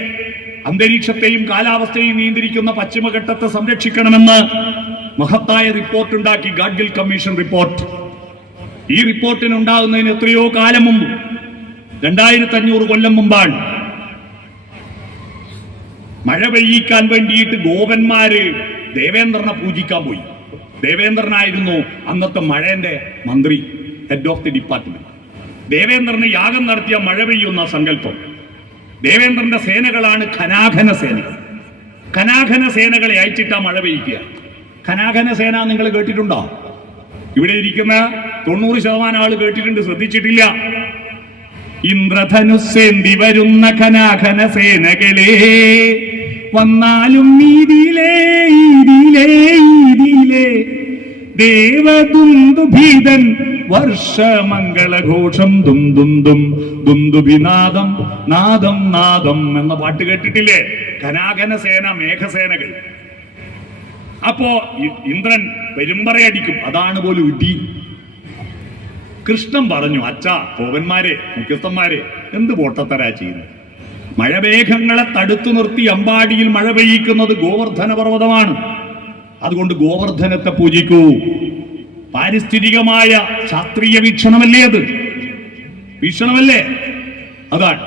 അന്തരീക്ഷത്തെയും കാലാവസ്ഥയെയും നിയന്ത്രിക്കുന്ന പശ്ചിമഘട്ടത്തെ സംരക്ഷിക്കണമെന്ന് മഹത്തായ റിപ്പോർട്ട് ഉണ്ടാക്കി, ഗാഡ്ഗിൽ കമ്മീഷൻ റിപ്പോർട്ട്. ഈ റിപ്പോർട്ടിന് ഉണ്ടാകുന്നതിന് എത്രയോ കാലം മുമ്പ്, 2500 കൊല്ലം മുമ്പാണ്. മഴ പെയ്യിക്കാൻ വേണ്ടിയിട്ട് ഗോപന്മാര് ദേവേന്ദ്രനെ പൂജിക്കാൻ പോയി. ദേവേന്ദ്രനായിരുന്നു അന്നത്തെ മഴന്റെ മന്ത്രി, ഹെഡ് ഓഫ് ദി ഡിപ്പാർട്ട്മെന്റ്. ദേവേന്ദ്രന് യാഗം നടത്തിയ മഴ പെയ്യുന്ന സങ്കല്പം. ദേവേന്ദ്രന്റെ സേനകളാണ് ഖനാഖന സേനകൾ. ഖനാഖന സേനകളെ അയച്ചിട്ടാ മഴ പെയ്യിക്കുക. ഖനാഖന സേന നിങ്ങൾ കേട്ടിട്ടുണ്ടോ? ഇവിടെ ഇരിക്കുന്ന 90% ആള് കേട്ടിട്ടുണ്ട്, ശ്രദ്ധിച്ചിട്ടില്ല. ഇന്ദ്രധനുസ്സേന്തി വരുന്ന ഖനാഖന സേനകളെ വന്നാലും ഇതിലേ ദേവദുന്ദുഭീതൻ വർഷമംഗളഘോഷം ദും ദും ദും ദുന്ദുഭിനാദം നാദം നാദം എന്ന പാട്ട് കേട്ടിട്ടില്ലേ? ഖനാഖന സേന, മേഘസേനകൾ. അപ്പോ ഇന്ദ്രൻ പെരുമ്പറയടിക്കും, അതാണ് പോലും ഇടി. കൃഷ്ണൻ പറഞ്ഞു, അച്ഛാ, കോപന്മാരെ, മുഖ്യസ്ഥന്മാരെ, എന്ത് പൊട്ടത്തരാ ചെയ്യുന്നത്? മഴമേഘങ്ങളെ തടുത്തു നിർത്തി അമ്പാടിയിൽ മഴ പെയ്യിക്കുന്നത് ഗോവർദ്ധന പർവ്വതമാണ്. അതുകൊണ്ട് ഗോവർദ്ധനത്തെ പൂജിക്കൂ. പാരിസ്ഥിതികമായ ശാസ്ത്രീയ വീക്ഷണമല്ലേ അത്? വീക്ഷണമല്ലേ? അതാണ്.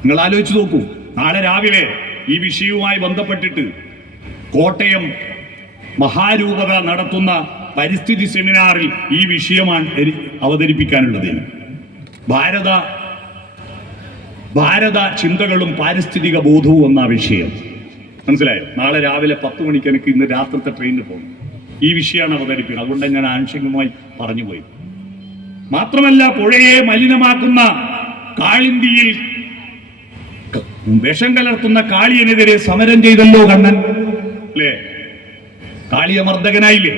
നിങ്ങൾ ആലോചിച്ച് നോക്കൂ. നാളെ രാവിലെ ഈ വിഷയവുമായി ബന്ധപ്പെട്ടിട്ട് കോട്ടയം മഹാരൂപത നടത്തുന്ന പരിസ്ഥിതി സെമിനാറിൽ ഈ വിഷയമാണ് അവതരിപ്പിക്കാനുള്ളത്. ഭാരത ചിന്തകളും പാരിസ്ഥിതിക ബോധവും എന്ന വിഷയം. മനസ്സിലായോ? നാളെ രാവിലെ 10 മണിക്ക് എനിക്ക് ഇന്ന് രാത്രിത്തെ ട്രെയിനിൽ പോകും. ഈ വിഷയമാണ് അവതരിപ്പിക്കുന്നത്. അതുകൊണ്ട് ഞാൻ ആംശികമായി പറഞ്ഞുപോയി. മാത്രമല്ല, പുഴയെ മലിനമാക്കുന്ന കാളിന്തിയിൽ വിഷം കലർത്തുന്ന കാളിയനെതിരെ സമരം ചെയ്തല്ലോ കണ്ണൻ, അല്ലേ? കാളിയമർദ്ദകനായില്ലേ?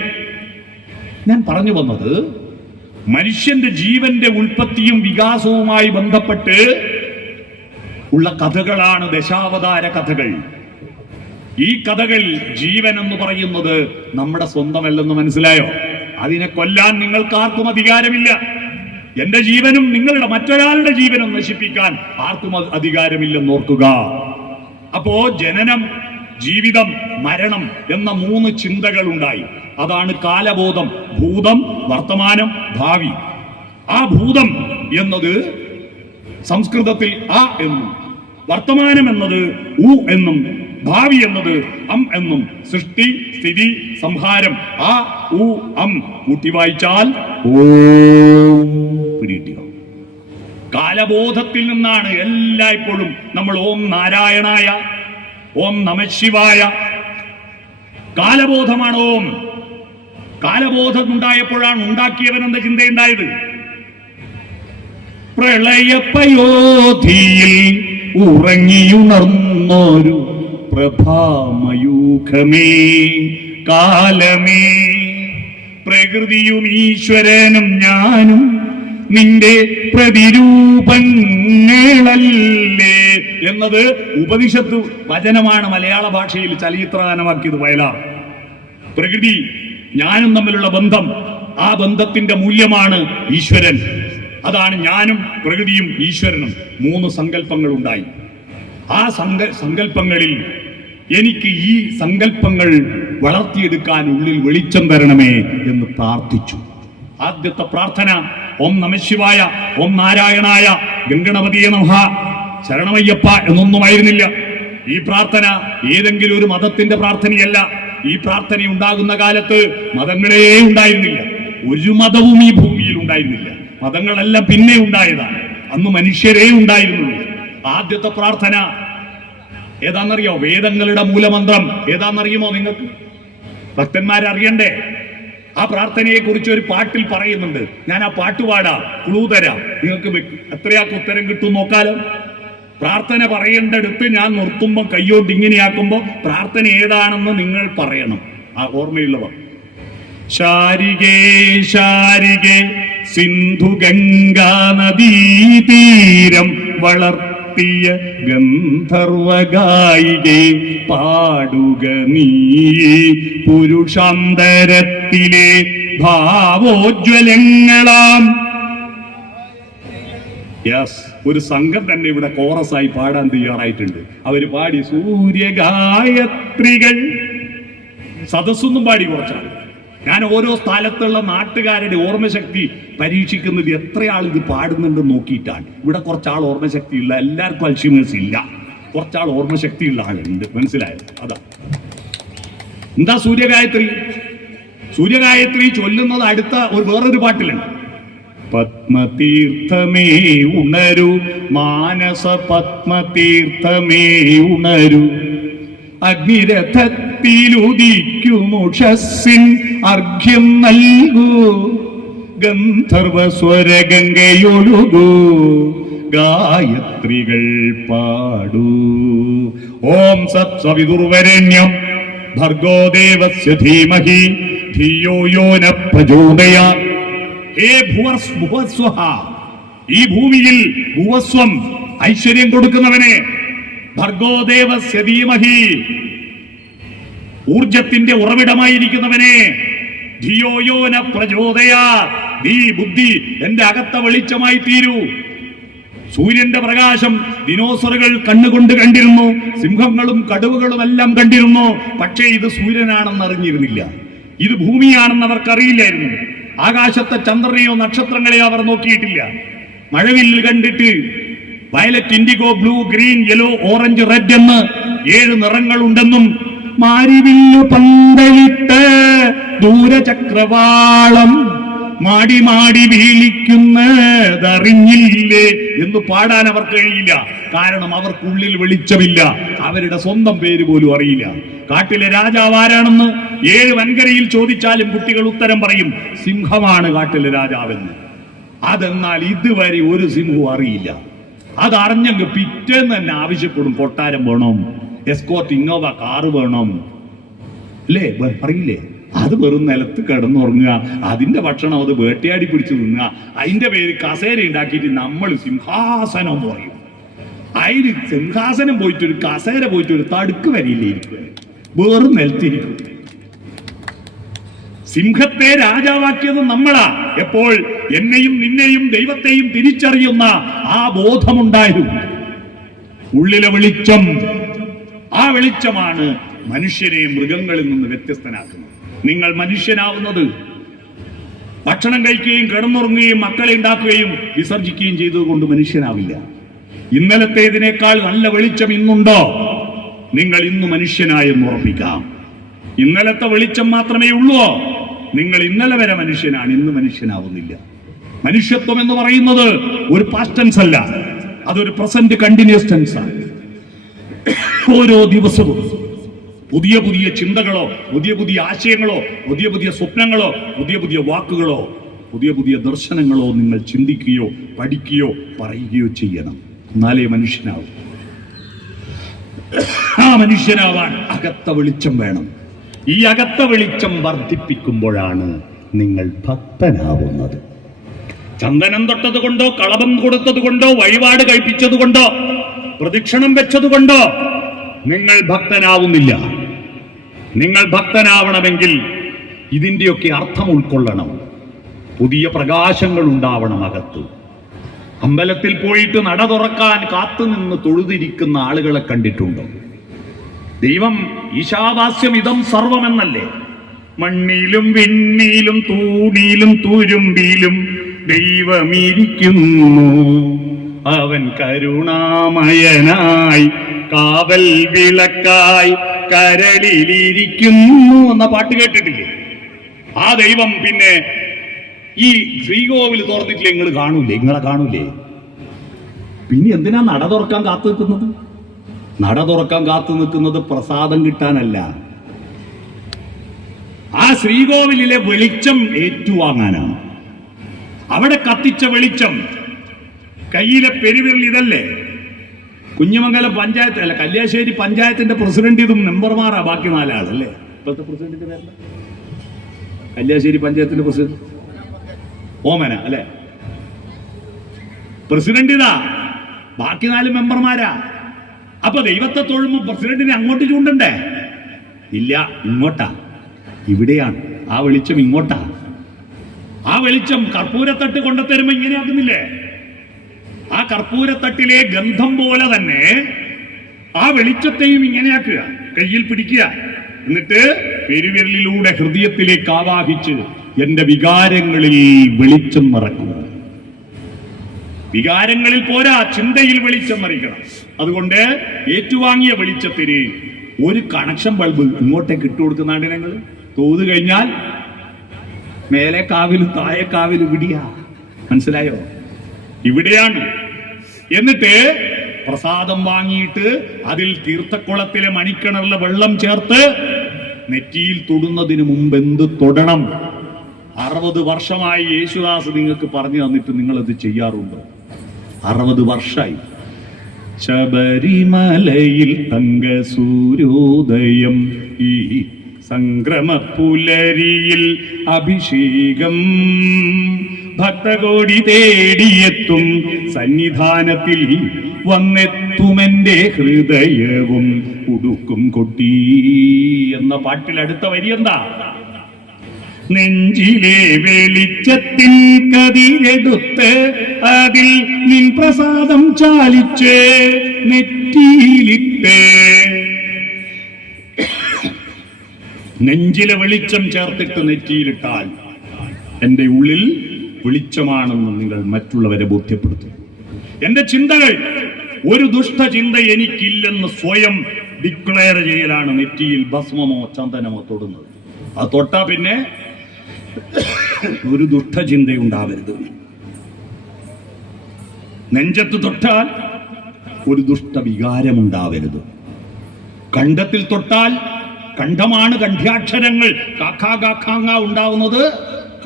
ഞാൻ പറഞ്ഞു വന്നത്, മനുഷ്യന്റെ ജീവന്റെ ഉൽപ്പത്തിയും വികാസവുമായി ബന്ധപ്പെട്ട് ഉള്ള കഥകളാണ് ദശാവതാര കഥകൾ. ഈ കഥകൾ, ജീവൻ എന്ന് പറയുന്നത് നമ്മുടെ സ്വന്തമല്ലെന്ന് മനസ്സിലായോ? അതിനെ കൊല്ലാൻ നിങ്ങൾക്കാർക്കും അധികാരമില്ല. എന്റെ ജീവനും നിങ്ങളുടെ മറ്റൊരാളുടെ ജീവനും നശിപ്പിക്കാൻ ആർക്കും അധികാരമില്ലെന്ന് ഓർക്കുക. അപ്പോ ജനനം, ജീവിതം, മരണം എന്ന 3 ചിന്തകൾ ഉണ്ടായി. അതാണ് കാലബോധം. ഭൂതം, വർത്തമാനം, ഭാവി. ആ ഭൂതം എന്നത് സംസ്കൃതത്തിൽ അ എന്നും, വർത്തമാനം എന്നത് ഉ എന്നും, ഭാവി എന്നത് അം എന്നും. സൃഷ്ടി, സ്ഥിതി, സംഹാരം. ആ ഉ അം കൂട്ടി വായിച്ചാൽ പിടികിട്ടിയോ? കാലബോധത്തിൽ നിന്നാണ് എല്ലായ്പ്പോഴും നമ്മൾ ഓം നാരായണായ, ഓം നമഃശിവായ. കാലബോധമാണ് ഓം. കാലബോധം ഉണ്ടായപ്പോഴാണ് ഉണ്ടാക്കിയവനെന്ന ചിന്തയുണ്ടായത്. പ്രളയപയോധിയിൽ ഉറങ്ങിയുണർന്നൊരു പ്രഭാമയൂഖമേ കാലമേ, പ്രകൃതിയും ഈശ്വരനും ഞാനും നിന്റെ പ്രതിരൂപങ്ങളല്ലേ എന്നത് ഉപനിഷത്ത് വചനമാണ്. മലയാള ഭാഷയിൽ ചലച്ചിത്രഗാനമാക്കിയത് വയലാർ. പ്രകൃതി ഞാനും തമ്മിലുള്ള ബന്ധം, ആ ബന്ധത്തിന്റെ മൂല്യമാണ് ഈശ്വരൻ. അതാണ് ഞാനും പ്രകൃതിയും ഈശ്വരനും. 3 സങ്കല്പങ്ങൾ ഉണ്ടായി. ആ സങ്കല്പങ്ങളിൽ എനിക്ക് ഈ സങ്കല്പങ്ങൾ വളർത്തിയെടുക്കാൻ ഉള്ളിൽ വെളിച്ചം തരണമേ എന്ന് പ്രാർത്ഥിച്ചു. ആദ്യത്തെ പ്രാർത്ഥന ഓം നമഃശിവായ, ഓം നാരായണായ, ഗംഗണപതിയെ നമഃ, ശരണമയ്യപ്പ എന്നൊന്നുമായിരുന്നില്ല. ഈ പ്രാർത്ഥന ഏതെങ്കിലും ഒരു മതത്തിന്റെ പ്രാർത്ഥനയല്ല. ഈ പ്രാർത്ഥന ഉണ്ടാകുന്ന കാലത്ത് മതങ്ങളേ ഉണ്ടായിരുന്നില്ല. ഒരു മതവും ഈ ഭൂമിയിൽ ഉണ്ടായിരുന്നില്ല. മതങ്ങളെല്ലാം പിന്നെ ഉണ്ടായതാണ്. അന്ന് മനുഷ്യരേ ഉണ്ടായിരുന്നുള്ളൂ. ആദ്യത്തെ പ്രാർത്ഥന ഏതാണെന്നറിയോ? വേദങ്ങളുടെ മൂലമന്ത്രം ഏതാണെന്നറിയുമോ നിങ്ങൾക്ക്? ഭക്തന്മാരറിയണ്ടേ? ആ പ്രാർത്ഥനയെ കുറിച്ച് ഒരു പാട്ടിൽ പറയുന്നുണ്ട്. ഞാൻ ആ പാട്ട് പാടാം, ക്ലൂ തരാം. നിങ്ങൾക്ക് എത്രയാൾക്ക് ഉത്തരം കിട്ടും നോക്കാലോ. പ്രാർത്ഥന പറയേണ്ടടുത്ത് ഞാൻ നിർത്തുമ്പോൾ കയ്യോട്ട് ഇങ്ങനെയാക്കുമ്പോ പ്രാർത്ഥന ഏതാണെന്ന് നിങ്ങൾ പറയണം. ആ ഓർമ്മയുള്ളവർ. ശാരികേ ശാരികേ സിന്ധു ഗംഗാ നദീതീരം വളർത്തിയ ഗന്ധർവഗായികേ പാടുക നീ പുരുഷാന്തരത്തിലെ ഭാവോജ്വലങ്ങളാം. യെസ്, ഒരു സംഘം തന്നെ ഇവിടെ കോറസായി പാടാൻ തയ്യാറായിട്ടുണ്ട്. അവര് പാടി സൂര്യഗായത്രികൾ. സദസ്സൊന്നും പാടി കുറച്ചാണ്. ഞാൻ ഓരോ സ്ഥലത്തുള്ള നാട്ടുകാരുടെ ഓർമ്മശക്തി പരീക്ഷിക്കുന്നത് എത്ര ആൾ ഇത് പാടുന്നുണ്ട് നോക്കിയിട്ടാണ്. ഇവിടെ കുറച്ചാൾ ഓർമ്മശക്തി ഉള്ള, എല്ലാവർക്കും അൽഷിമേഴ്സ് ഇല്ല, കുറച്ചാൾ ഓർമ്മശക്തി ഉള്ള ആളുണ്ട്. മനസ്സിലായോ? അതാ എന്താ സൂര്യഗായത്രി. സൂര്യഗായത്രി ചൊല്ലുന്നത് അടുത്ത വേറൊരു പാട്ടിലുണ്ട്. പത്മതീർത്ഥമേ ഉണരു, മാനസ പത്മതീർത്ഥമേ ഉണരു, അഗ്നിരഥത്തിലുദിക്കുമുഷസ്സിൻ അർഘ്യം നൽകൂ, ഗന്ധർവസ്വരഗംഗയൊഴുകൂ, ഗായത്രികൾ പാടൂ. ഓം സത്സവിതുർവരണ്യം ഭർഗോ ദേവസ്യ ധീമഹി ധിയോ യോ ന പ്രചോദയാത്. ഹേ ഭുവസ്വഹ, ഈ ഭൂമിയിൽ ഭുവസ്വം ഐശ്വര്യം കൊടുക്കുന്നവനെ, ഭർഗോ ദേവസ്യ ധീമഹി ഊർജത്തിന്റെ ഉറവിടമായിരിക്കുന്നവനെ, ധിയോ യോ ന പ്രചോദയാത്, നീ ബുദ്ധി എന്റെ അകത്ത വെളിച്ചമായി തീരൂ. സൂര്യന്റെ പ്രകാശം ദിനോസറുകൾ കണ്ണുകൊണ്ട് കണ്ടിരുന്നു, സിംഹങ്ങളും കടുവകളും എല്ലാം കണ്ടിരുന്നു. പക്ഷേ ഇത് സൂര്യനാണെന്ന് അറിഞ്ഞിരുന്നില്ല, ഇത് ഭൂമിയാണെന്ന് അവർക്കറിയില്ലായിരുന്നു. ആകാശത്തെ ചന്ദ്രനെയോ നക്ഷത്രങ്ങളെയോ അവർ നോക്കിയിട്ടില്ല. മഴവില്ല് കണ്ടിട്ട് violet, IndiGo, blue, green, yellow, orange, red എന്ന് 7 നിറങ്ങളുണ്ടെന്നും മാരിവില്ലു പന്തലിട്ട് ദൂരചക്രവാളം മാടി മാടി വീളിക്കുന്നതറിഞ്ഞില്ലേ എന്ന് പാടാൻ അവർക്ക് കഴിയില്ല. കാരണം അവർക്കുള്ളിൽ വെളിച്ചമില്ല. അവരുടെ സ്വന്തം പേര് പോലും അറിയില്ല. കാട്ടിലെ രാജാവ് ആരാണെന്ന് 7 വൻകരയിൽ ചോദിച്ചാലും കുട്ടികൾ ഉത്തരം പറയും, സിംഹമാണ് കാട്ടിലെ രാജാവെന്ന്. അതെന്നാൽ ഇതുവരെ ഒരു സിംഹവും അറിയില്ല. അതറിഞ്ഞെങ്കിൽ പിറ്റേന്ന് തന്നെ ആവശ്യപ്പെടും, കൊട്ടാരം വേണം, എസ്കോർട്ട് ഇന്നോവ കാറ് വേണം, അല്ലേ? അറിയില്ലേ? അത് വെറും നിലത്ത് കിടന്നുറങ്ങുക, അതിന്റെ ഭക്ഷണം അത് വേട്ടയാടി പിടിച്ചു തിന്നുക, അതിന്റെ പേര് കസേര ഉണ്ടാക്കിയിട്ട് നമ്മൾ സിംഹാസനം എന്ന് പറയും. അതിന് സിംഹാസനം പോയിട്ട് ഒരു കസേര പോയിട്ട് ഒരു തടുക്ക് വരിയില്ലേ ഇരിക്കുക, വേറും നിലത്തിരിക്കും. സിംഹത്തെ രാജാവാക്കിയത് നമ്മളാ. എപ്പോൾ എന്നെയും നിന്നെയും ദൈവത്തെയും തിരിച്ചറിയുന്ന ആ ബോധമുണ്ടായിരുന്നു. ഉള്ളിലെ വെളിച്ചം, ആ വെളിച്ചമാണ് മനുഷ്യനെ മൃഗങ്ങളിൽ നിന്ന് വ്യത്യസ്തനാക്കുന്നത്. നിങ്ങൾ മനുഷ്യനാവുന്നത് ഭക്ഷണം കഴിക്കുകയും കിടന്നുറങ്ങുകയും മക്കളെ ഉണ്ടാക്കുകയും വിസർജിക്കുകയും ചെയ്തതുകൊണ്ട് മനുഷ്യനാവില്ല. ഇന്നലത്തേതിനേക്കാൾ നല്ല വെളിച്ചം ഇന്നുണ്ടോ? നിങ്ങൾ ഇന്ന് മനുഷ്യനായെന്ന് ഉറപ്പിക്കാം. ഇന്നലത്തെ വെളിച്ചം മാത്രമേ ഉള്ളൂ. നിങ്ങൾ ഇന്നലെ വരെ മനുഷ്യനാണ്, ഇന്ന് മനുഷ്യനാവുന്നില്ല. മനുഷ്യത്വം എന്ന് പറയുന്നത് ഒരു പാസ്റ്റ് ടെൻസ് അല്ല, അതൊരു പ്രസന്റ് കണ്ടിന്യൂസ് ടെൻസ് ആണ്. ഓരോ ദിവസവും പുതിയ പുതിയ ചിന്തകളോ, പുതിയ പുതിയ ആശയങ്ങളോ, പുതിയ പുതിയ സ്വപ്നങ്ങളോ, പുതിയ പുതിയ വാക്കുകളോ, പുതിയ പുതിയ ദർശനങ്ങളോ നിങ്ങൾ ചിന്തിക്കുകയോ പഠിക്കുകയോ പറയുകയോ ചെയ്യണം. എന്നാലേ മനുഷ്യനാവും. ആ മനുഷ്യനാവാൻ അകത്ത വെളിച്ചം വേണം. ഈ അകത്ത വെളിച്ചം വർദ്ധിപ്പിക്കുമ്പോഴാണ് നിങ്ങൾ ഭക്തനാവുന്നത്. ചന്ദനം തൊട്ടത് കൊണ്ടോ, കളഭം കൊടുത്തത് കൊണ്ടോ, വഴിപാട് കഴിപ്പിച്ചത് കൊണ്ടോ, പ്രദക്ഷിണം വെച്ചത് കൊണ്ടോ നിങ്ങൾ ഭക്തനാവുന്നില്ല. നിങ്ങൾ ഭക്തനാവണമെങ്കിൽ ഇതിൻ്റെയൊക്കെ അർത്ഥം ഉൾക്കൊള്ളണം. പുതിയ പ്രകാശങ്ങൾ ഉണ്ടാവണം അകത്ത്. അമ്പലത്തിൽ പോയിട്ട് നട തുറക്കാൻ കാത്തുനിന്ന് തൊഴുതിരിക്കുന്ന ആളുകളെ കണ്ടിട്ടുണ്ടോ? ദൈവം ഈശാവാസ്യം ഇതം സർവമെന്നല്ലേ? മണ്ണിലും വിണ്ണിലും തൂണിലും തുരുമ്പിലും ദൈവമിരിക്കുന്നു, അവൻ കരുണാമയനായി കാവൽ വിളക്കായി കരളിലിരിക്കുന്നു എന്ന പാട്ട് കേട്ടിട്ടില്ലേ? ആ ദൈവം പിന്നെ ഈ ശ്രീകോവിൽ തുറന്നിട്ടില്ലേ? നിങ്ങളെ കാണൂലേ? പിന്നെ എന്തിനാ നട തുറക്കാൻ കാത്തു നിൽക്കുന്നത്? നട തുറക്കാൻ കാത്തു നിൽക്കുന്നത് പ്രസാദം കിട്ടാനല്ല, ആ ശ്രീകോവിലിലെ വെളിച്ചം ഏറ്റുവാങ്ങാനാണ്. അവിടെ കത്തിച്ച വെളിച്ചം കയ്യിലെ പെരുവിരൽ ഇതല്ലേ? കുഞ്ഞിമംഗലം പഞ്ചായത്ത് അല്ല, കല്യാശ്ശേരി പഞ്ചായത്തിന്റെ പ്രസിഡന്റ് ഇതും മെമ്പർമാരാ, ബാക്കി 4 ആളല്ലേ? ഇപ്പോഴത്തെ പ്രസിഡന്റിന്റെ പേരല്ല, കല്യാശ്ശേരി പഞ്ചായത്തിന്റെ പ്രസിഡന്റ് ഓമന അല്ലെ? പ്രസിഡന്റ് ഇതാ, ബാക്കി 4 മെമ്പർമാരാ. അപ്പൊ ദൈവത്തെ തൊഴുമ്പോ പ്രസിഡന്റിനെ അങ്ങോട്ട് ചൂണ്ടണ്ടേ? ഇല്ല, ഇങ്ങോട്ടാ, ഇവിടെയാണ്. ആ വെളിച്ചം ഇങ്ങോട്ടാ. ആ വെളിച്ചം കർപ്പൂരത്തട്ട് കൊണ്ടുത്തരുമ്പോ ഇങ്ങനെ ആക്കുന്നില്ലേ? ആ കർപ്പൂരത്തട്ടിലെ ഗന്ധം പോലെ തന്നെ ആ വെളിച്ചത്തെയും ഇങ്ങനെയാക്കുക, കയ്യിൽ പിടിക്കുക, എന്നിട്ട് പെരുവിരലിലൂടെ ഹൃദയത്തിലേക്ക് ആവാഹിച്ച് എന്റെ വികാരങ്ങളിൽ വെളിച്ചം നിറക്കുക. വികാരങ്ങളിൽ പോരാ, ചിന്തയിൽ വെളിച്ചം നിറയ്ക്കണം. അതുകൊണ്ട് ഏറ്റുവാങ്ങിയ വെളിച്ചത്തിന് ഒരു കണക്ഷൻ ബൾബ് ഇങ്ങോട്ടേക്ക് ഇട്ടു കൊടുക്കുന്നാണ്ട് ഞങ്ങൾ തോത് കഴിഞ്ഞാൽ മേലെ കാവിലും താഴെ കാവിലും ഇവിടെയാ. മനസ്സിലായോ? ഇവിടെയാണ്. എന്നിട്ട് പ്രസാദം വാങ്ങിയിട്ട് അതിൽ തീർത്ഥക്കുളത്തിലെ മണിക്കിണറിലെ വെള്ളം ചേർത്ത് നെറ്റിയിൽ തൊടുന്നതിന് മുമ്പ് എന്ത് തൊടണം? 60 വർഷമായി യേശുദാസ് നിങ്ങൾക്ക് പറഞ്ഞു തന്നിട്ട് നിങ്ങളത് ചെയ്യാറുണ്ടോ? 60 വർഷമായി. ശബരിമലയിൽ തങ്ക സൂര്യോദയം, ഈ സംക്രമപ്പുലരിയിൽ അഭിഷേകം, ഭക്തകോടി തേടിയെത്തും സന്നിധാനത്തിൽ വന്നെത്തുമെന്റെ ഹൃദയവും ഉടുക്കും കൊട്ടി എന്ന പാട്ടിൽ അടുത്ത വരി എന്താ? നെഞ്ചിലെ വെളിച്ചത്തിൽ കതിരെടുത്ത് അതിൽ നിൻ പ്രസാദം ചാലിച്ച് നെറ്റിയിലിട്ട്. നെഞ്ചിലെ വെളിച്ചം ചേർത്തിട്ട് നെറ്റിയിലിട്ടാൽ എന്റെ ഉള്ളിൽ വെളിച്ചമാണെന്ന് നിങ്ങൾ മറ്റുള്ളവരെ ബോധ്യപ്പെടുത്തും. എന്റെ ചിന്തകൾ, ഒരു ദുഷ്ടചിന്ത എനിക്കില്ലെന്ന് സ്വയം ഡിക്ലെയർ ചെയ്യലാണ് നെറ്റിയിൽ ഭസ്മമോ ചന്ദനമോ തൊടുന്നത്. അത് തൊട്ടാ പിന്നെ ഒരു ദുഷ്ടചിന്തയുണ്ടാവരുത്. നെഞ്ചത്ത് തൊട്ടാൽ ഒരു ദുഷ്ടവികാരമുണ്ടാവരുത്. കണ്ഠത്തിൽ തൊട്ടാൽ, കണ്ഠമാണ് കണ്ഠ്യാക്ഷരങ്ങൾ കാക്കാ കാക്കാങ്ങ ഉണ്ടാവുന്നത്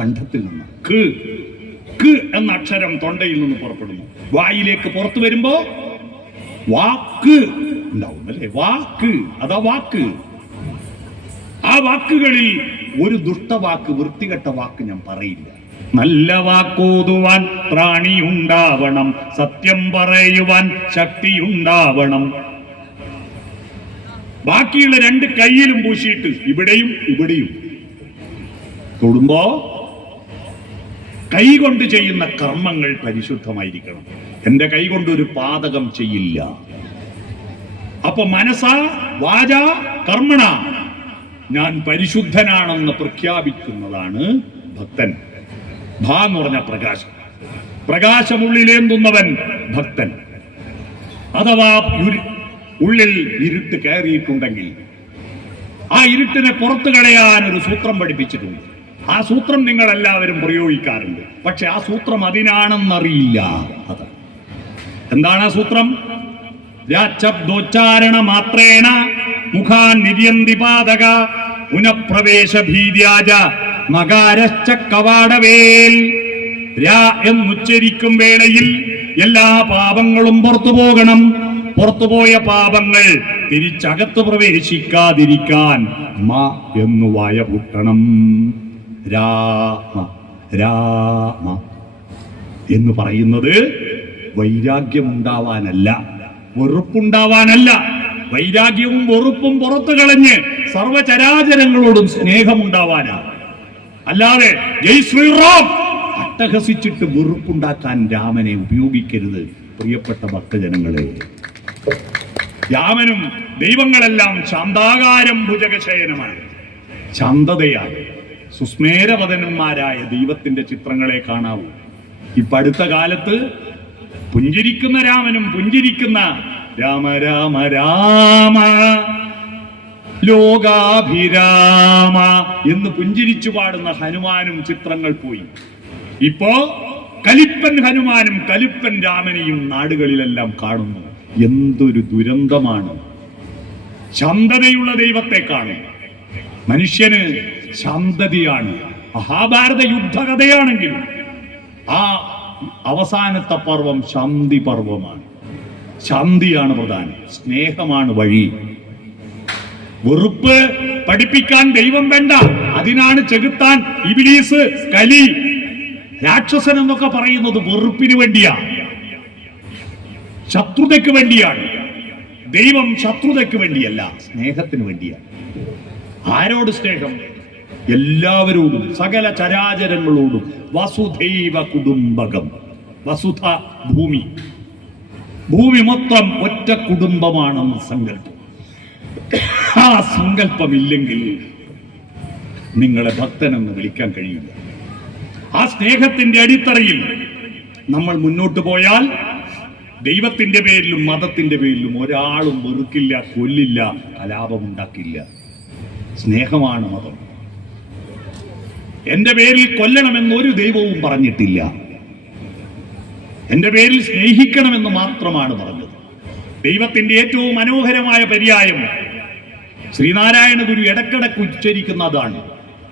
കണ്ഠത്തിൽ നിന്ന്. ക്ക് ക്ക് എന്ന അക്ഷരം തൊണ്ടയിൽ നിന്ന് പുറപ്പെടുന്നു. വായിലേക്ക് പുറത്തു വരുമ്പോ വാക്ക് ഉണ്ടാവും അല്ലെ? വാക്ക്, അതാ വാക്ക്. ആ വാക്കുകളിൽ ഒരു ദുഷ്ടവാക്ക്, വൃത്തികെട്ട വാക്ക് ഞാൻ പറയില്ല. നല്ല വാക്കോതുവാൻ പ്രാണിയുണ്ടാവണം, സത്യം പറയുവാൻ ശക്തിയുണ്ടാവണം. ബാക്കിയുള്ള 2 കൈയിലും പൂശിയിട്ട് ഇവിടെയും ഇവിടെയും തൊടുമ്പോ കൈ കൊണ്ട് ചെയ്യുന്ന കർമ്മങ്ങൾ പരിശുദ്ധമായിരിക്കണം. എന്റെ കൈ കൊണ്ട് ഒരു പാതകം ചെയ്യില്ല. അപ്പൊ മനസാ വാച കർമ്മണ ഞാൻ പരിശുദ്ധനാണെന്ന് പ്രഖ്യാപിക്കുന്നതാണ് ഭക്തൻ. ഭാ എന്ന് പറഞ്ഞ പ്രകാശം, പ്രകാശമുള്ളിലേന്തുന്നവൻ ഭക്തൻ. അഥവാ ഉള്ളിൽ ഇരുട്ട് കയറിയിട്ടുണ്ടെങ്കിൽ ആ ഇരുട്ടിനെ പുറത്തു കളയാൻ ഒരു സൂത്രം പഠിപ്പിച്ചിട്ടുണ്ട്. ആ സൂത്രം നിങ്ങൾ എല്ലാവരും പ്രയോഗിക്കാറുണ്ട്. പക്ഷെ ആ സൂത്രം അതിനാണെന്നറിയില്ല. അത് എന്താണ് ആ സൂത്രം? ശബ്ദോച്ചാരണ മാത്രേണ മുഖാൻ നിര്യന്തി പാതക പുനഃപ്രവേശ ഭീര്യാജ മകാരശ്ച കവാടവേൽ. രാ എന്നുച്ചരിക്കും വേളയിൽ എല്ലാ പാപങ്ങളും പുറത്തു പോകണം. പുറത്തുപോയ പാപങ്ങൾ തിരിച്ചകത്ത് പ്രവേശിക്കാതിരിക്കാൻ മ എന്നു വായ പൂട്ടണം. രാമ രാമ എന്ന് പറയുന്നത് വൈരാഗ്യമുണ്ടാവാനല്ല, വെറുപ്പുണ്ടാവാനല്ല. വൈരാഗ്യവും വെറുപ്പും പുറത്തു കളഞ്ഞ് സർവചരാചരങ്ങളോടും സ്നേഹമുണ്ടാവാനാണ്. അല്ലാതെ ജയ് ശ്രീറാം അട്ടഹസിച്ചിട്ട് വെറുപ്പുണ്ടാക്കാൻ രാമനെ ഉപയോഗിക്കരുത്. പ്രിയപ്പെട്ട ഭക്തജനങ്ങളെ, രാമനും ദൈവങ്ങളെല്ലാം ശാന്താകാരം ഭുജഗശയനമാണ്, ശാന്തതയാണ്. സുസ്മേരവദനന്മാരായ ദൈവത്തിന്റെ ചിത്രങ്ങളെ കാണാവൂ. ഇപ്പൊ അടുത്ത കാലത്ത് പുഞ്ചിരിക്കുന്ന രാമനും പുഞ്ചിരിക്കുന്ന രാമ രാമ രാമ ലോകാഭിരാമ എന്ന് പുഞ്ചിരിച്ചു പാടുന്ന ഹനുമാനും ചിത്രങ്ങൾ പോയി. ഇപ്പോ കലിപ്പൻ ഹനുമാനും കലിപ്പൻ രാമനെയും നാടുകളിലെല്ലാം കാണുന്നു. എന്തൊരു ദുരന്തമാണ്! ശാന്തതയുള്ള ദൈവത്തെ കാണും. മനുഷ്യന് ശാന്തതയാണ്. മഹാഭാരത യുദ്ധകഥയാണെങ്കിലും ആ അവസാനത്തെ പർവം ശാന്തി പർവമാണ്. ശാന്തിയാണ് പ്രധാനം, സ്നേഹമാണ് വഴി. വെറുപ്പ് പഠിപ്പിക്കാൻ ദൈവം വേണ്ട. അതിനാണ് ചെകുത്താൻ, ഇബ്ലീസ്, കലി, രാക്ഷസൻ എന്നൊക്കെ പറയുന്നത് വെറുപ്പിന് വേണ്ടിയാണ്, ശത്രുതയ്ക്ക് വേണ്ടിയാണ്. ദൈവം ശത്രുതയ്ക്ക് വേണ്ടിയല്ല, സ്നേഹത്തിന് വേണ്ടിയാണ്. ആരോട് സ്നേഹം? എല്ലാവരോടും, സകല ചരാചരങ്ങളോടും. വസുധൈവ കുടുംബകം. വസുധ ഭൂമി, ഭൂമി മൊത്തം ഒറ്റ കുടുംബമാണെന്ന് സങ്കല്പം. ആ സങ്കല്പമില്ലെങ്കിൽ നിങ്ങളെ ഭക്തനെന്ന് വിളിക്കാൻ കഴിയില്ല. ആ സ്നേഹത്തിന്റെ അടിത്തറയിൽ നമ്മൾ മുന്നോട്ട് പോയാൽ ദൈവത്തിന്റെ പേരിലും മതത്തിന്റെ പേരിലും ഒരാളും വെറുക്കില്ല, കൊല്ലില്ല, കലാപമുണ്ടാക്കില്ല. സ്നേഹമാണ് മതം. എന്റെ പേരിൽ കൊല്ലണമെന്ന് ഒരു ദൈവവും പറഞ്ഞിട്ടില്ല. എന്റെ പേരിൽ സ്നേഹിക്കണമെന്ന് മാത്രമാണ് പറഞ്ഞത്. ദൈവത്തിന്റെ ഏറ്റവും മനോഹരമായ പര്യായം ശ്രീനാരായണ ഗുരു ഇടക്കിടക്ക് ഉച്ചരിക്കുന്നതാണ്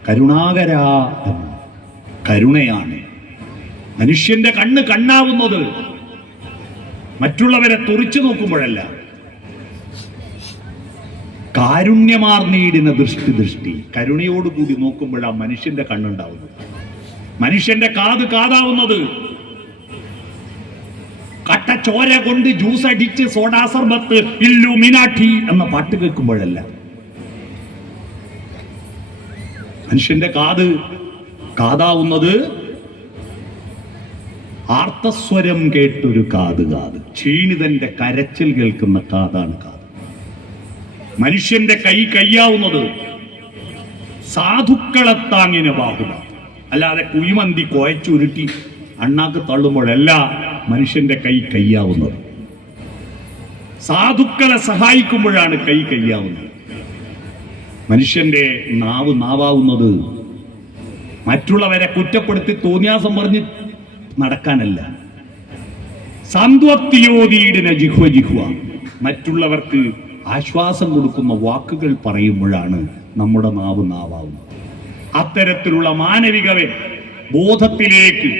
കരുണാകര. കരുണയാണ്. മനുഷ്യന്റെ കണ്ണ് കണ്ണാവുന്നത് മറ്റുള്ളവരെ തുറിച്ചു നോക്കുമ്പോഴല്ല, കാരുണ്യമാർന്നീടിന ദൃഷ്ടി കരുണയോടുകൂടി നോക്കുമ്പോഴാണ് മനുഷ്യന്റെ കണ്ണുണ്ടാവുന്നത്. മനുഷ്യന്റെ കാതാവുന്നത് കട്ടച്ചോര കൊണ്ട് ജ്യൂസ് അടിച്ച് സോഡാ സർബത്ത് ഇല്ലുമിനാട്ടി എന്ന പാട്ട് കേൾക്കുമ്പോഴല്ല. മനുഷ്യന്റെ കാതാവുന്നത് ആർത്തസ്വരം കേട്ടൊരു കാത്. ക്ഷീണിതന്റെ കരച്ചിൽ കേൾക്കുന്ന കാതാണ് കാത്. മനുഷ്യന്റെ കയ്യാവുന്നത് സാധുക്കളെ താങ്ങിന ബാഹുല, അല്ലാതെ കുഴിമന്തി കുഴച്ചുരുട്ടി അണ്ണാക്ക് തള്ളുമ്പോഴല്ല മനുഷ്യന്റെ കയ്യാവുന്നത്. സാധുക്കളെ സഹായിക്കുമ്പോഴാണ് കയ്യാവുന്നത്. മനുഷ്യന്റെ നാവാവുന്നത് മറ്റുള്ളവരെ കുറ്റപ്പെടുത്തി തോന്നിയാസം പറഞ്ഞ് നടക്കാനല്ല. സാന്ത്വത്തിയോദീടിന ജിഹ്വ മറ്റുള്ളവർക്ക് ആശ്വാസം കൊടുക്കുന്ന വാക്കുകൾ പറയുമ്പോഴാണ് നമ്മുടെ നാവാവുന്നത്. അത്തരത്തിലുള്ള മാനവിക ബോധത്തിലേക്ക്,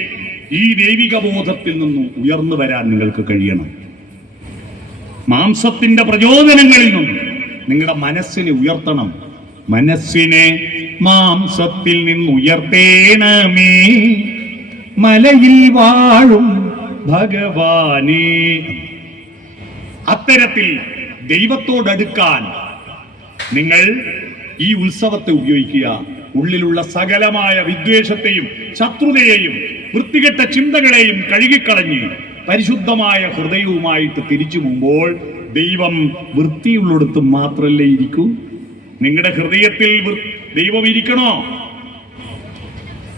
ഈ ദൈവിക ബോധത്തിൽ നിന്നും ഉയർന്നു വരാൻ നിങ്ങൾക്ക് കഴിയണം. മാംസത്തിന്റെ പ്രചോദനങ്ങളിൽ നിന്നും നിങ്ങളുടെ മനസ്സിനെ ഉയർത്തണം. മനസ്സിനെ മാംസത്തിൽ നിന്നുയർത്തേണമേ മലയിൽ വാഴും ഭഗവാനേ. അത്തരത്തിൽ ദൈവത്തോടടുക്കാൻ നിങ്ങൾ ഈ ഉത്സവത്തെ ഉപയോഗിക്കുക. ഉള്ളിലുള്ള സകലമായ വിദ്വേഷത്തെയും ശത്രുതയെയും വൃത്തികെട്ട ചിന്തകളെയും കഴുകിക്കളഞ്ഞ് പരിശുദ്ധമായ ഹൃദയവുമായിട്ട് തിരിച്ചു പോകുമ്പോൾ ദൈവം വൃത്തിയുള്ളിടത്ത് മാത്രമല്ലേ ഇരിക്കൂ. നിങ്ങളുടെ ഹൃദയത്തിൽ ദൈവം ഇരിക്കണോ?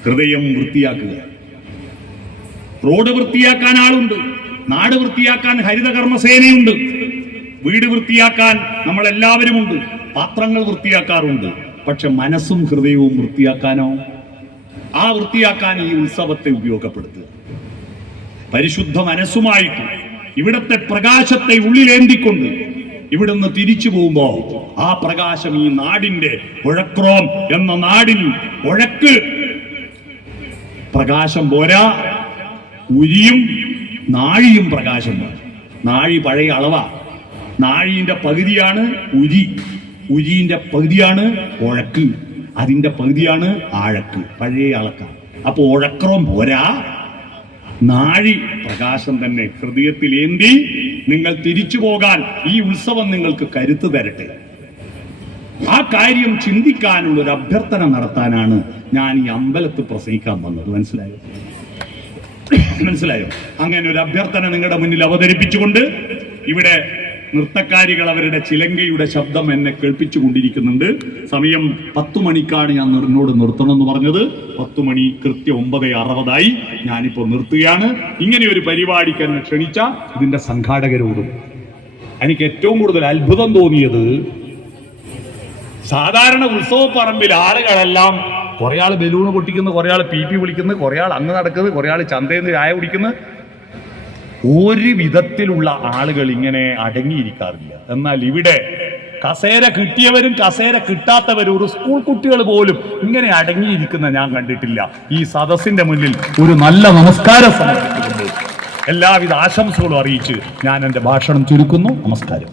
ഹൃദയം വൃത്തിയാക്കുക. റോഡ് വൃത്തിയാക്കാൻ ആളുണ്ട്, നാട് വൃത്തിയാക്കാൻ ഹരിതകർമ്മസേനയുണ്ട്, വീട് വൃത്തിയാക്കാൻ നമ്മളെല്ലാവരുമുണ്ട്, പാത്രങ്ങൾ വൃത്തിയാക്കാറുണ്ട്. പക്ഷെ മനസ്സും ഹൃദയവും വൃത്തിയാക്കാനോ? ആ വൃത്തിയാക്കാൻ ഈ ഉത്സവത്തെ ഉപയോഗപ്പെടുത്തുക. പരിശുദ്ധ മനസ്സുമായിട്ട് ഇവിടത്തെ പ്രകാശത്തെ ഉള്ളിലേന്തിക്കൊണ്ട് ഇവിടുന്ന് തിരിച്ചു പോകുമ്പോ ആ പ്രകാശം ഈ നാടിന്റെ ഒഴക്രോം എന്ന നാടിൽ ഒഴക്ക് പ്രകാശം പോരാ, ഉരിയും നാഴിയും പ്രകാശം പോരാ. നാഴി പഴയ അളവാ. നാഴിന്റെ പകുതിയാണ് ഉരി, ഉരിന്റെ പകുതിയാണ് ഒഴക്ക്, അതിന്റെ പകുതിയാണ് ആഴക്ക്, പഴയ അളക്കാണ്. അപ്പൊ ഒഴക്രോം പോരാ, നാഴി പ്രകാശം തന്നെ ഹൃദയത്തിലേന്തി നിങ്ങൾ തിരിച്ചു പോകാൻ ഈ ഉത്സവം നിങ്ങൾക്ക് കരുത്ത് തരട്ടെ. ആ കാര്യം ചിന്തിക്കാനുള്ള ഒരു അഭ്യർത്ഥന നടത്താനാണ് ഞാൻ ഈ അമ്പലത്ത് പ്രസംഗിക്കാൻ വന്നത്. മനസ്സിലായോ? അങ്ങനെ ഒരു അഭ്യർത്ഥന നിങ്ങളുടെ മുന്നിൽ അവതരിപ്പിച്ചുകൊണ്ട് ഇവിടെ നൃത്തക്കാരികൾ അവരുടെ ചിലങ്കയുടെ ശബ്ദം എന്നെ കേൾപ്പിച്ചുകൊണ്ടിരിക്കുന്നുണ്ട്. സമയം 10 മണിക്കാണ് ഞാൻ എന്നോട് നിർത്തണം എന്ന് പറഞ്ഞത്. 10 മണി കൃത്യം 9:60 ഞാനിപ്പോ നിർത്തുകയാണ്. ഇങ്ങനെ ഒരു പരിപാടിക്ക് എന്നെ ക്ഷണിച്ച ഇതിന്റെ സംഘാടകരോടും എനിക്ക് ഏറ്റവും കൂടുതൽ അത്ഭുതം തോന്നിയത്, സാധാരണ ഉത്സവപ്പറമ്പിൽ ആളുകളെല്ലാം കുറെ ആൾ ബലൂണ് പൊട്ടിക്കുന്നു, കുറെ ആൾ പി വിളിക്കുന്നു, കുറെ ആൾ അങ്ങ് നടക്കുന്നത്, കുറെ ആൾ ചന്തയിൽ നിന്ന് ചായ കുടിക്കുന്നു. ഒരു വിധത്തിലുള്ള ആളുകൾ ഇങ്ങനെ അടങ്ങിയിരിക്കാറില്ല. എന്നാൽ ഇവിടെ കസേര കിട്ടിയവരും കസേര കിട്ടാത്തവരും, ഒരു സ്കൂൾ കുട്ടികൾ പോലും ഇങ്ങനെ അടങ്ങിയിരിക്കുന്ന ഞാൻ കണ്ടിട്ടില്ല. ഈ സദസ്സിന്റെ മുന്നിൽ ഒരു നല്ല നമസ്കാരം സമർപ്പിച്ചുകൊണ്ട് എല്ലാവിധ ആശംസകളും അറിയിച്ച് ഞാൻ എൻ്റെ ഭാഷണം ചുരുക്കുന്നു. നമസ്കാരം.